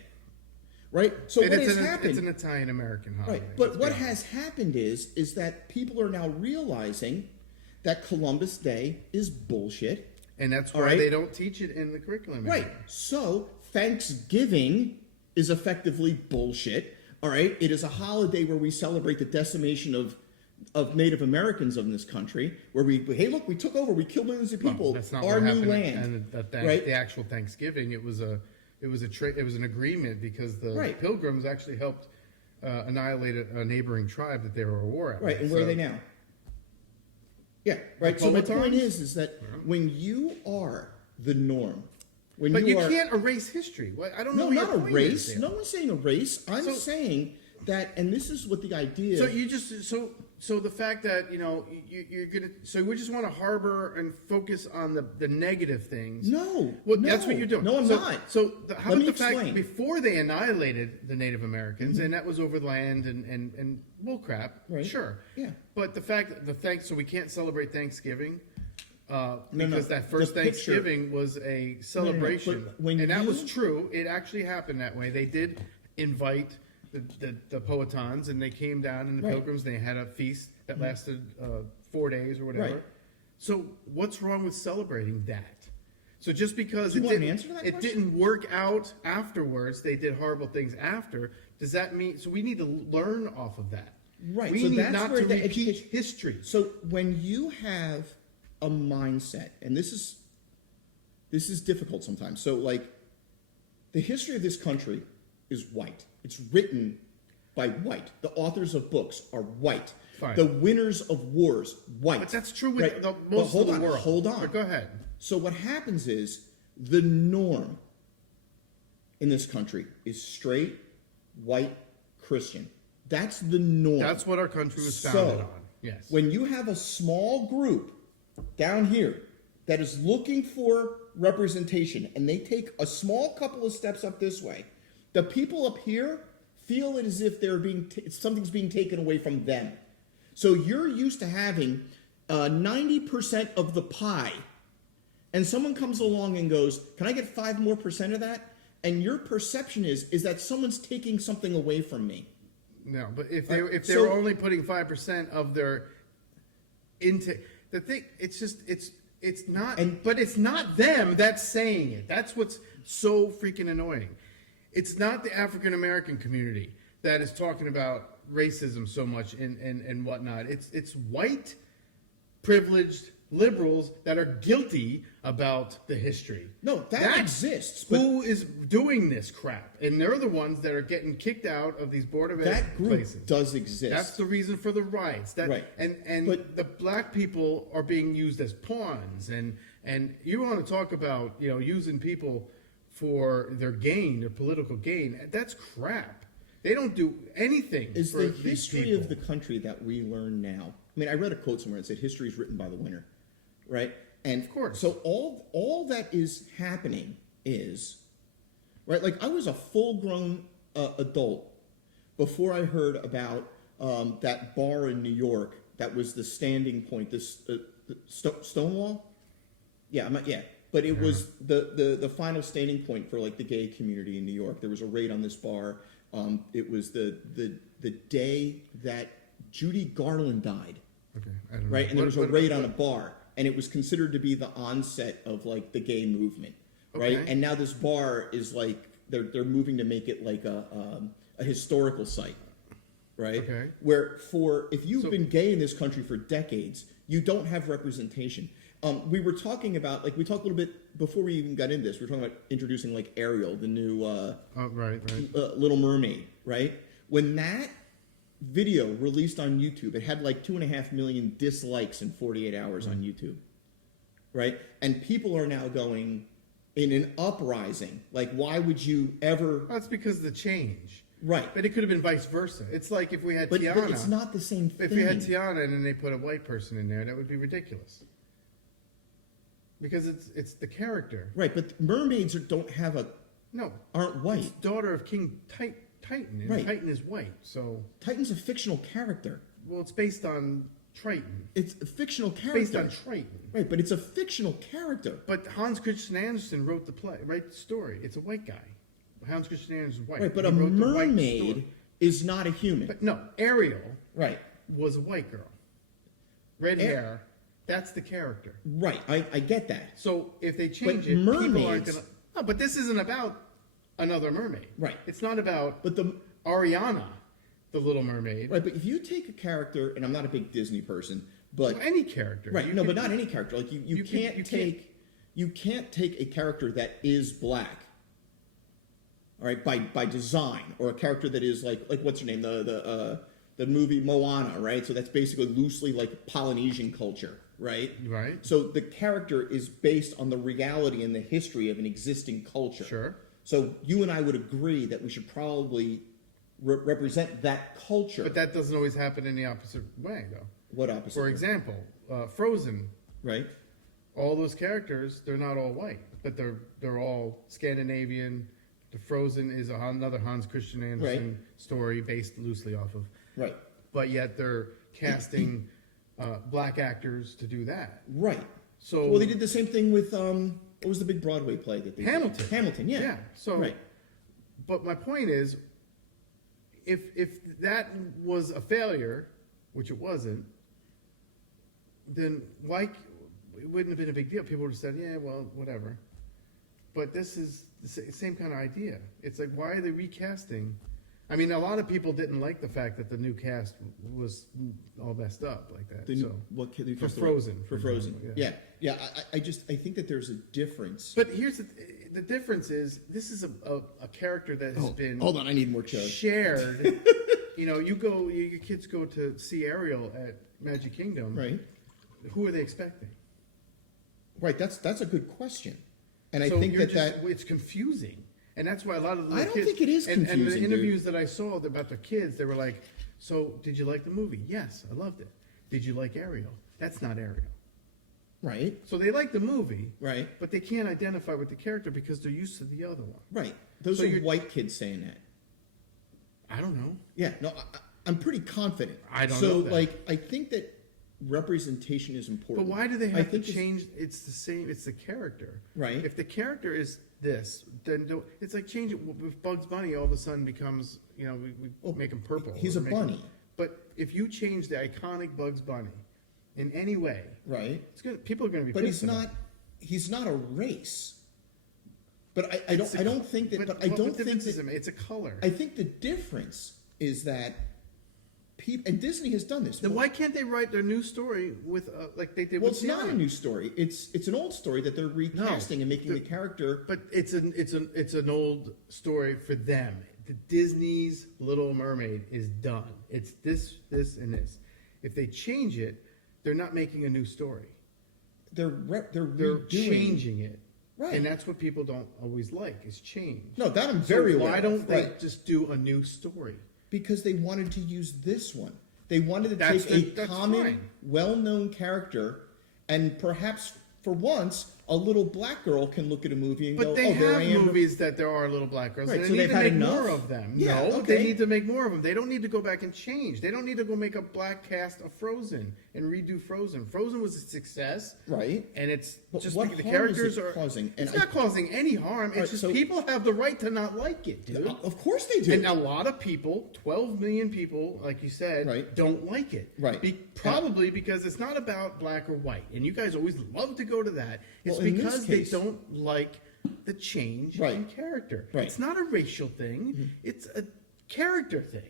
right? So what has happened? It's an Italian American holiday. Right, but what has happened is that people are now realizing that Columbus Day is bullshit, and that's why they don't teach it in the curriculum. Right. So Thanksgiving is effectively bullshit. All right. It is a holiday where we celebrate the decimation of Native Americans in this country, where we look, we took over, we killed millions of people, that's not our what new happened. land. And right? The actual Thanksgiving, it was an agreement because the Pilgrims actually helped annihilate a neighboring tribe that they were at war at. Right. And where are they now? Yeah. Right. So my point is that when you are the norm. But you can't erase history. I don't know. No, not erase. No one's saying erase. I'm saying that, and this is what the idea. So you just so the fact that you're gonna we just want to harbor and focus on the negative things. No, that's what you're doing. No, I'm not. So how about the fact before they annihilated the Native Americans, and that was over land and bullcrap. Right. Sure. Yeah. But the fact so we can't celebrate Thanksgiving. Because that first Thanksgiving was a celebration, and that was true. It actually happened that way. They did invite the Powhatans, and they came down, and the Pilgrims. They had a feast that lasted 4 days or whatever. Right. So what's wrong with celebrating that? So just because want an answer to that question? didn't work out afterwards, they did horrible things after. Does that mean? So we need to learn off of that. Right. We so need that's not where to repeat history. So when you have a mindset, and this is difficult sometimes. So like, the history of this country is white. It's written by white. The authors of books are white. Fine. The winners of wars, white. But that's true with most of the world. Hold on. But go ahead. So what happens is the norm in this country is straight, white, Christian. That's the norm. That's what our country was founded on. Yes. When you have a small group down here that is looking for representation and they take a small couple of steps up this way, the people up here feel it as if something's being taken away from them. So you're used to having 90% of the pie, and someone comes along and goes, "Can I get 5% more of that?" And your perception is that someone's taking something away from me. No, but if they were only putting 5% of their intake, the thing, it's not. But it's not them that's saying it. That's what's so freaking annoying. It's not the African American community that is talking about racism so much and whatnot. It's white, privileged liberals that are guilty about the history. No, that exists. But who is doing this crap? And they're the ones that are getting kicked out of these Board of Ed that group places. Does exist. That's the reason for the riots. Right. But the black people are being used as pawns. And you want to talk about, using people for their gain, their political gain. That's crap. They don't do anything is for the these history people. of the country that we learn now. I mean, I read a quote somewhere that said history is written by the winner, right? And of course. So all that is happening is, right? Like I was a full-grown adult before I heard about that bar in New York that was the standing point. This Stonewall, yeah, but it was the final standing point for like the gay community in New York. There was a raid on this bar. It was the day that Judy Garland died. Okay, I don't know. Right, and there was a raid on a bar, and it was considered to be the onset of like the gay movement, right? Okay. And now this bar is like they're moving to make it like a historical site, right? Okay. Where if you've been gay in this country for decades, you don't have representation. We were talking about we talked a little bit before we even got into this. We were talking about introducing like Ariel, the new right. Little Mermaid, right? When that video released on YouTube, it had like 2.5 million dislikes in 48 hours on YouTube, right? And people are now going in an uprising. Like, why would you ever? That's because of the change. Right. But it could have been vice versa. It's like if we had But Tiana. it's not the same thing. If we had Tiana and then they put a white person in there, that would be ridiculous. Because it's the character. Right, but mermaids aren't white. It's daughter of King Titan, and Right. Titan is white. So Titan's a fictional character. well, it's based on Triton. It's a fictional character. Based on Triton. Right, but it's a fictional character. But Hans Christian Andersen wrote the story. It's a white guy. Hans Christian Andersen is white. Right, but He a wrote the white mermaid story. is not a human. But no, Ariel Right. was a white girl. Red hair. That's the character. Right, I get that. So if they change But it, people aren't mermaids- gonna. No, but this isn't about another mermaid. Right. It's not about But Ariana, the Little Mermaid. Right, but if you take a character, and I'm not a big Disney person, but Any character. right, You no, can- but not any character. Like you can't take a character that is black. All right, by design, or a character that is like what's her name, the movie Moana, right? So that's basically loosely like Polynesian culture, right? Right. So the character is based on the reality and the history of an existing culture. Sure. So you and I would agree that we should probably represent that culture. But that doesn't always happen in the opposite way, though. What opposite? For example, Frozen. Right. All those characters, they're not all white, but they're all Scandinavian. The Frozen is another Hans Christian Andersen story based loosely off of. Right. But yet they're casting black actors to do that. Right. So well, they did the same thing with what was the big Broadway play that they did? Hamilton. Hamilton, yeah. Yeah. So, right. But my point is, if that was a failure, which it wasn't, then why it wouldn't have been a big deal. People would have said, yeah, well, whatever. But this is the same kind of idea. It's like, why are they recasting? I mean, a lot of people didn't like the fact that the new cast was all messed up like that. For Frozen. For Frozen. Yeah. I think that there's a difference. But here's the difference is this is a character that has been hold on, I need more chug. Shared. Your kids go to see Ariel at Magic Kingdom. Right. Who are they expecting? Right. That's a good question, and So I think you're that it's confusing. And that's why a lot of the I don't kids, think it is and confusing, the interviews that I saw about the kids, they were like, "So, did you like the movie?" "Yes, I loved it." "Did you like Ariel?" "That's not Ariel." Right. So they like the movie, Right. but they can't identify with the character because they're used to the other one. Right. Those So are you're- white kids saying that. I don't know. Yeah. No, I'm pretty confident. I don't so, know that. like, I think that representation is important. But why do they I have to think change? It's the same. It's the character, Right. If the character is this, then it's like change it. If Bugs Bunny all of a sudden becomes, we make him purple. He's or a make him- bunny. But if you change the iconic Bugs Bunny in any way, Right. it's good. People are going to be. But pissed about it. he's not a race. But I don't think that. But I what don't think difference does that. it make? It's a color. I think the difference is that people, and Disney has done this. Then why can't they write their new story with like they did Well, with it's not a Tiana? new story. It's an old story that they're recasting and making the character. But it's an old story for them. The Disney's Little Mermaid is done. It's this, and this. If they change it, they're not making a new story. They're They're redoing. changing it. Right. And that's what people don't always like is change. No, that I'm very so aware why of. don't they Right. just do a new story? Because they wanted to use this one. They wanted to That's take a common, fine. well-known character, and perhaps for once, a little black girl can look at a movie and But go, they "Oh, there I have am." movies that there are little black girls. Right, And they so need they've to had make enough? more of them. Yeah, No, okay. they need to make more of them. They don't need to go back and change. They don't need to go make a black cast of Frozen and redo Frozen. Frozen was a success. Right. And it's But just what because the harm characters is it are causing? It's And not causing any harm. It's Right, just so- people have the right to not like it, dude. Of course they do. And a lot of people, 12 million people, like you said, Right. don't like it. Right. Probably because it's not about black or white. And you guys always love to go to that. It's Well, in this because case- they don't like the change Right. in character. Right. It's not a racial thing. It's a character thing.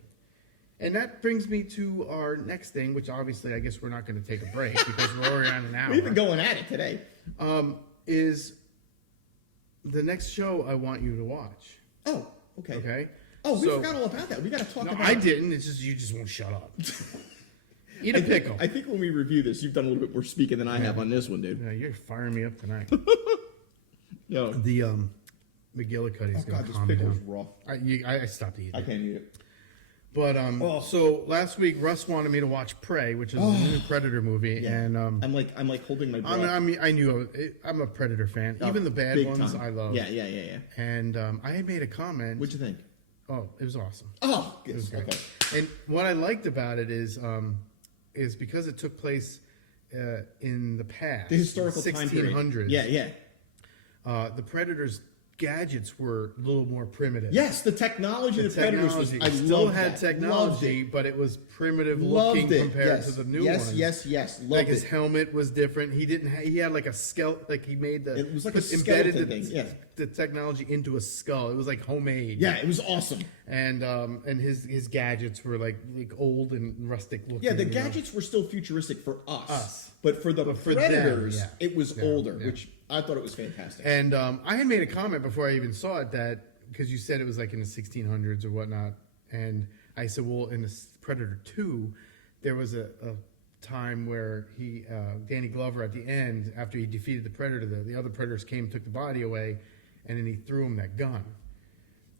And that brings me to our next thing, which obviously I guess we're not going to take a break because we're already on an hour. We've been going at it today. Is the next show I want you to watch. Oh, okay. Okay? Oh, we So- forgot all about that. We got to talk No, about. I didn't. It's just you just won't shut up. Eat a pickle. I think when we review this, you've done a little bit more speaking than I have on this one, dude. Yeah, you're firing me up tonight. No. The McGillicuddy's Oh gonna God, this calm me pickle is down. raw. I stopped eating. I can't eat it. But Oh. so last week Russ wanted me to watch Prey, which is a new Predator movie, Yeah. and I'm like holding my breath. I knew I'm a Predator fan. Oh, Even the bad big ones time. I love. Yeah. And I had made a comment. What'd you think? Oh, it was awesome. Oh, It was yes. great. Okay. And what I liked about it is because it took place in the past, The historical time 1600s. period. Yeah. The Predators' gadgets were a little more primitive. Yes, the technology of the Predators was. I still loved had that. technology, Loved but it was primitive it. Loved looking it. compared Yes. to the new yes, ones. Yes. Loved Like his it. helmet was different. He didn't. He had like a skeleton. Like he made the. It was like a embedded skeleton thing, yeah. the technology into a skull. It was like homemade. Yeah, it was awesome. And his gadgets were like old and rustic looking. Yeah, the you know. gadgets were still futuristic for us. Us. But for the for them, Predators, yeah. it was Yeah, older, yeah. which I thought it was fantastic. And I had made a comment before I even saw it that because you said it was like in the 1600s or whatnot, and I said, well, in the Predator 2, there was a time where Danny Glover at the end, after he defeated the Predator, the other Predators came, took the body away, and then he threw him that gun.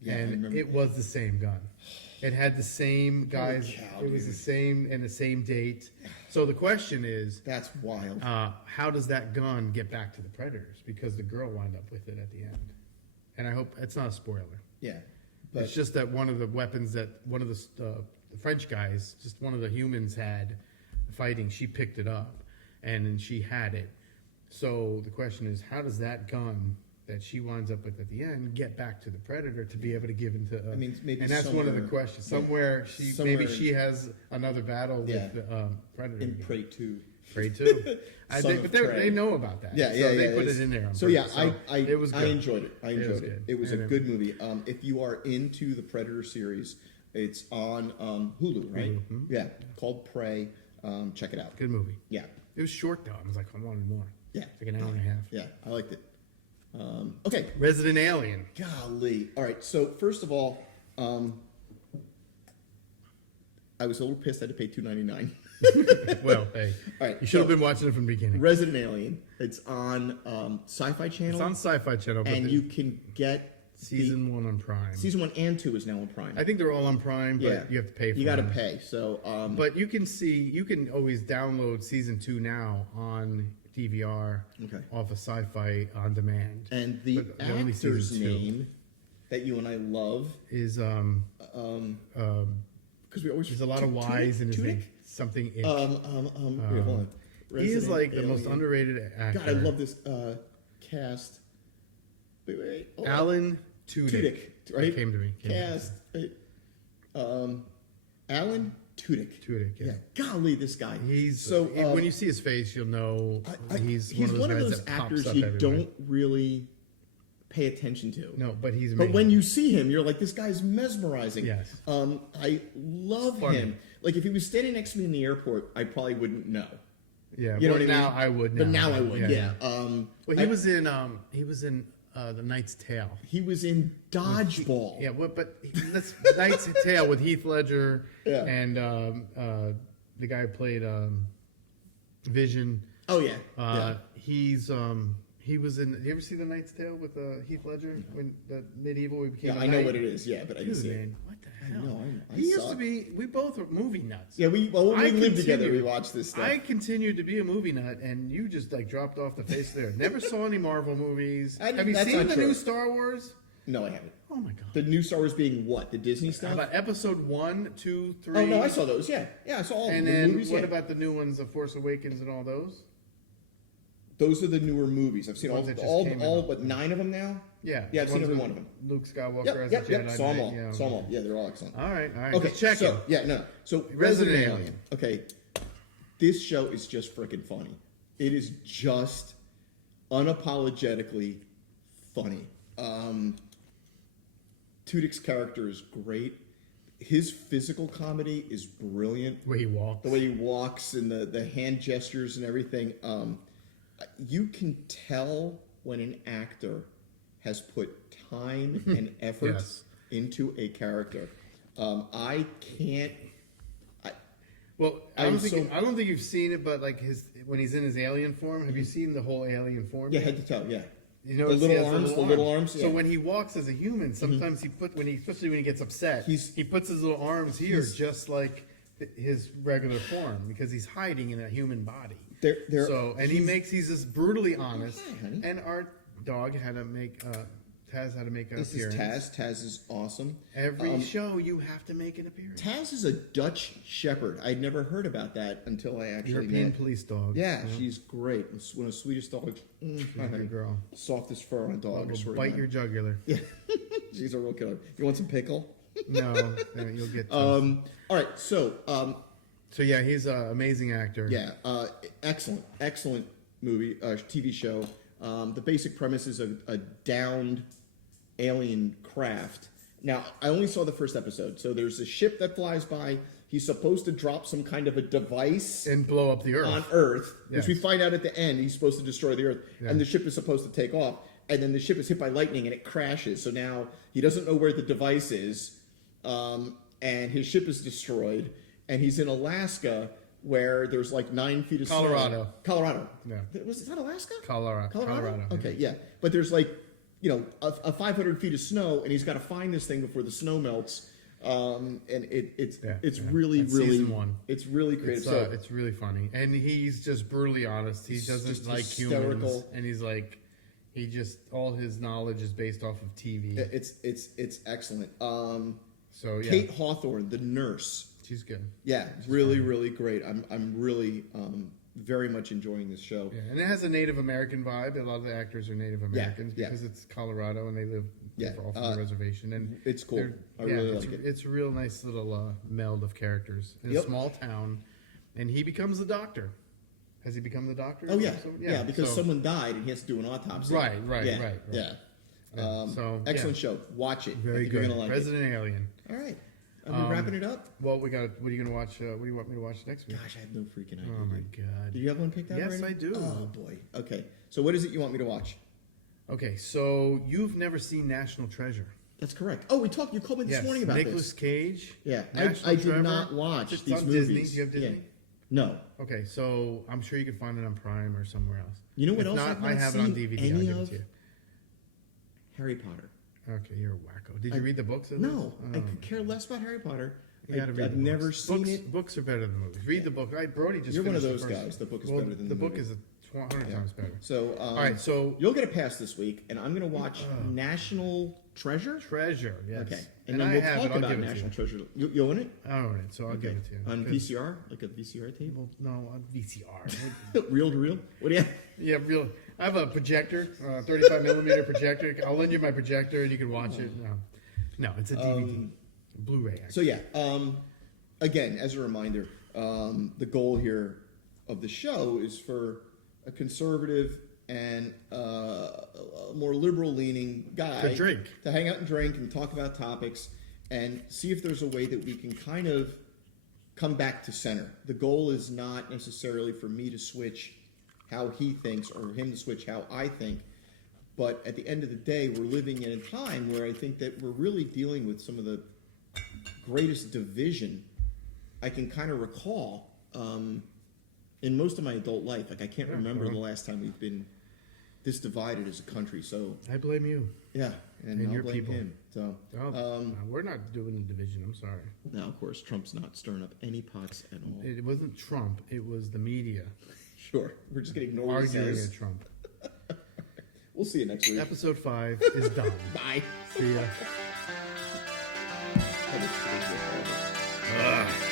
Yeah, I And remember. it was the same gun. It had the same guys. cow, it was dude. the same and the same date. So the question is, That's wild. how does that gun get back to the Predators? Because the girl wound up with it at the end. And I hope it's not a spoiler. Yeah. But It's just that one of the weapons that one of the French guys, just one of the humans had fighting, she picked it up and then she had it. So the question is, how does that gun that she winds up with at the end get back to the Predator to be able to give into? I mean, maybe and that's one of the somewhere- questions. yeah. Somewhere Somewhere- she has another battle Yeah. with Predator. in again. Prey 2. Prey too. Son of Prey. They know about that. Yeah, so yeah, they yeah, put it's- it in there. On So purpose. yeah, it was I good. enjoyed it. I enjoyed it. good. It was And a good movie. If you are into the Predator series, it's on Hulu, right? Hulu, Yeah, called Prey. Check it out. Good movie. Yeah, It was short though. I was like, I wanted more. yeah, It's like an hour and a half. yeah. I liked it. Okay, Resident Alien. golly. All right. So first of all, I was a little pissed I had to pay $2.99. Well, hey, All right, you should have so- been watching it from the beginning. Resident Alien. It's on Sci-Fi Channel. It's on Sci-Fi Channel, but and you can get Season 1 on Prime. Season 1 and 2 is now on Prime. I think they're all on Prime, but you have to pay for them. You got to pay. So, but you can always download Season 2 now on DVR off of Sci-Fi On Demand. And the actor's name that you and I love is because we always there's a lot of Y's in his name. Something. Wait, hold on. He is like the most underrated actor. God, I love this cast. Wait. Alan Tudyk, right? Came to me. Cast. Right? Alan Tudyk. Tudyk, yeah. Golly, this guy. He's so when you see his face, you'll know he's one of those actors you don't really pay attention to. No, but he's amazing. But when you see him, you're like, this guy's mesmerizing. Yes. I love him. Like if he was standing next to me in the airport, I probably wouldn't know. Yeah, you know what I mean? Now I would. But now I would. Yeah. Well, he was in The Knight's Tale. He was in Dodgeball. But that's Knight's Tale with Heath Ledger and the guy who played Vision. Oh yeah. He was in. You ever see The Knight's Tale with Heath Ledger when the medieval we became? Yeah, I know what it is. Yeah, but I didn't see it. What the hell? No, he used to be. We both were movie nuts. Yeah, when we lived together, we watched this stuff. I continued to be a movie nut, and you just like dropped off the face there. Never saw any Marvel movies. Have you seen the new Star Wars? No, I haven't. Oh my god. The new Star Wars being what? The Disney stuff? How about Episode 1, 2, 3? Oh no, I saw those. Yeah, I saw all and the then movies. What about the new ones, The Force Awakens and all those? Those are the newer movies. I've seen all but 9 of them now. Yeah, I've seen every one of them. Luke Skywalker as a Jedi. Saw them all. Yeah, they're all excellent. All right. Okay, check so So Resident Alien. Okay, this show is just freaking funny. It is just unapologetically funny. Tudyk's character is great. His physical comedy is brilliant. The way he walks and the hand gestures and everything. You can tell when an actor has put time and effort into a character. I don't think you've seen it, but like when he's in his alien form, have you seen the whole alien form? Yeah, head to toe. Yeah. You know, the little arms. So when he walks as a human, sometimes especially when he gets upset, he puts his little arms here, just like his regular form, because he's hiding in a human body. He's just brutally honest. And our dog had to make Taz had to make an appearance. This is Taz. Taz is awesome. Every show you have to make an appearance. Taz is a Dutch Shepherd. I'd never heard about that until I actually European police dog. Yeah, she's great. One of the sweetest dogs. She's a good girl. Softest fur on a dog. Will bite your jugular. Yeah, she's a real killer. You want some pickle? No, you'll get. All right, so. So yeah, he's an amazing actor. Yeah, excellent movie, TV show. The basic premise is a downed alien craft. Now, I only saw the first episode. So there's a ship that flies by. He's supposed to drop some kind of a device and blow up the Earth. On Earth, which we find out at the end. He's supposed to destroy the Earth, and the ship is supposed to take off. And then the ship is hit by lightning and it crashes. So now he doesn't know where the device is, and his ship is destroyed. And he's in Alaska, where there's like 9 feet of snow. Colorado. Yeah. Is that Alaska? Colorado. Okay, yeah. But there's like, a 500 feet of snow, and he's got to find this thing before the snow melts. And it's really, That's really, season 1. It's really creative. It's really funny, and he's just brutally honest. He doesn't like humans, and he's like, all his knowledge is based off of TV. It's excellent. So yeah. Kate Hawthorne, the nurse. She's good. Yeah, really, really great. I'm really very much enjoying this show. Yeah, and it has a Native American vibe. A lot of the actors are Native Americans because it's Colorado and they live off of the reservation. And it's cool. I really like it. It's a real nice little meld of characters in a small town. And he becomes the doctor. Has he become the doctor? Oh, yeah. Because someone died and he has to do an autopsy. Right. Yeah. Excellent show. Watch it. Very good. You're gonna like Resident Alien. All right. Are we wrapping it up? Well, what are you going to watch? What do you want me to watch next week? Gosh, I have no freaking idea. Oh, my God. Do you have one picked out Yes, already? I do. Oh, boy. Okay. So what is it you want me to watch? Okay, so you've never seen National Treasure. That's correct. Oh, you called me this morning about Nicolas Cage. Yeah. I did not watch these movies. Disney. Do you have Disney? Yeah. No. Okay, so I'm sure you can find it on Prime or somewhere else. You know what if else not, I've not I have seen it on DVD. I'll give it to you. Harry Potter. Okay, you're a wacko. Did you read the books? No, I Oh. could care less about Harry Potter. You gotta read I've the never books. seen it. Books are better than movies. Read the book. Brody just You're one of finished those the first guys. The book is well, better than the the book movie. is 100 times better. So, All right, so you'll get a pass this week, and I'm going to watch National Treasure. Treasure, yes. Okay, and then I we'll have talk it. I'll about give it to National you. Treasure. You own it? I own it, so I'll give it to you. On 'Cause- VCR, like a VCR tape, Well, no, on VCR. reel to reel. What do you? Yeah, real. I have a projector, 35 millimeter projector. I'll lend you my projector, and you can watch it. No, it's a DVD, Blu-ray. So yeah, again, as a reminder, the goal here of the show is for a conservative and a more liberal-leaning guy To drink. to hang out and drink and talk about topics and see if there's a way that we can kind of come back to center. The goal is not necessarily for me to switch how he thinks or him to switch how I think. But at the end of the day, we're living in a time where I think that we're really dealing with some of the greatest division I can kind of recall in most of my adult life. Like, I can't remember the last time we've been this divided as a country. So I blame you. yeah, and And I'll your blame people. him. So No, we're not doing the division. I'm sorry. now, of course, Trump's not stirring up any pots at all. It wasn't Trump. It was the media Sure, we're just going to ignore what he arguing says. at Trump. We'll see you next week. Episode 5 is done. Bye. See ya. Ugh.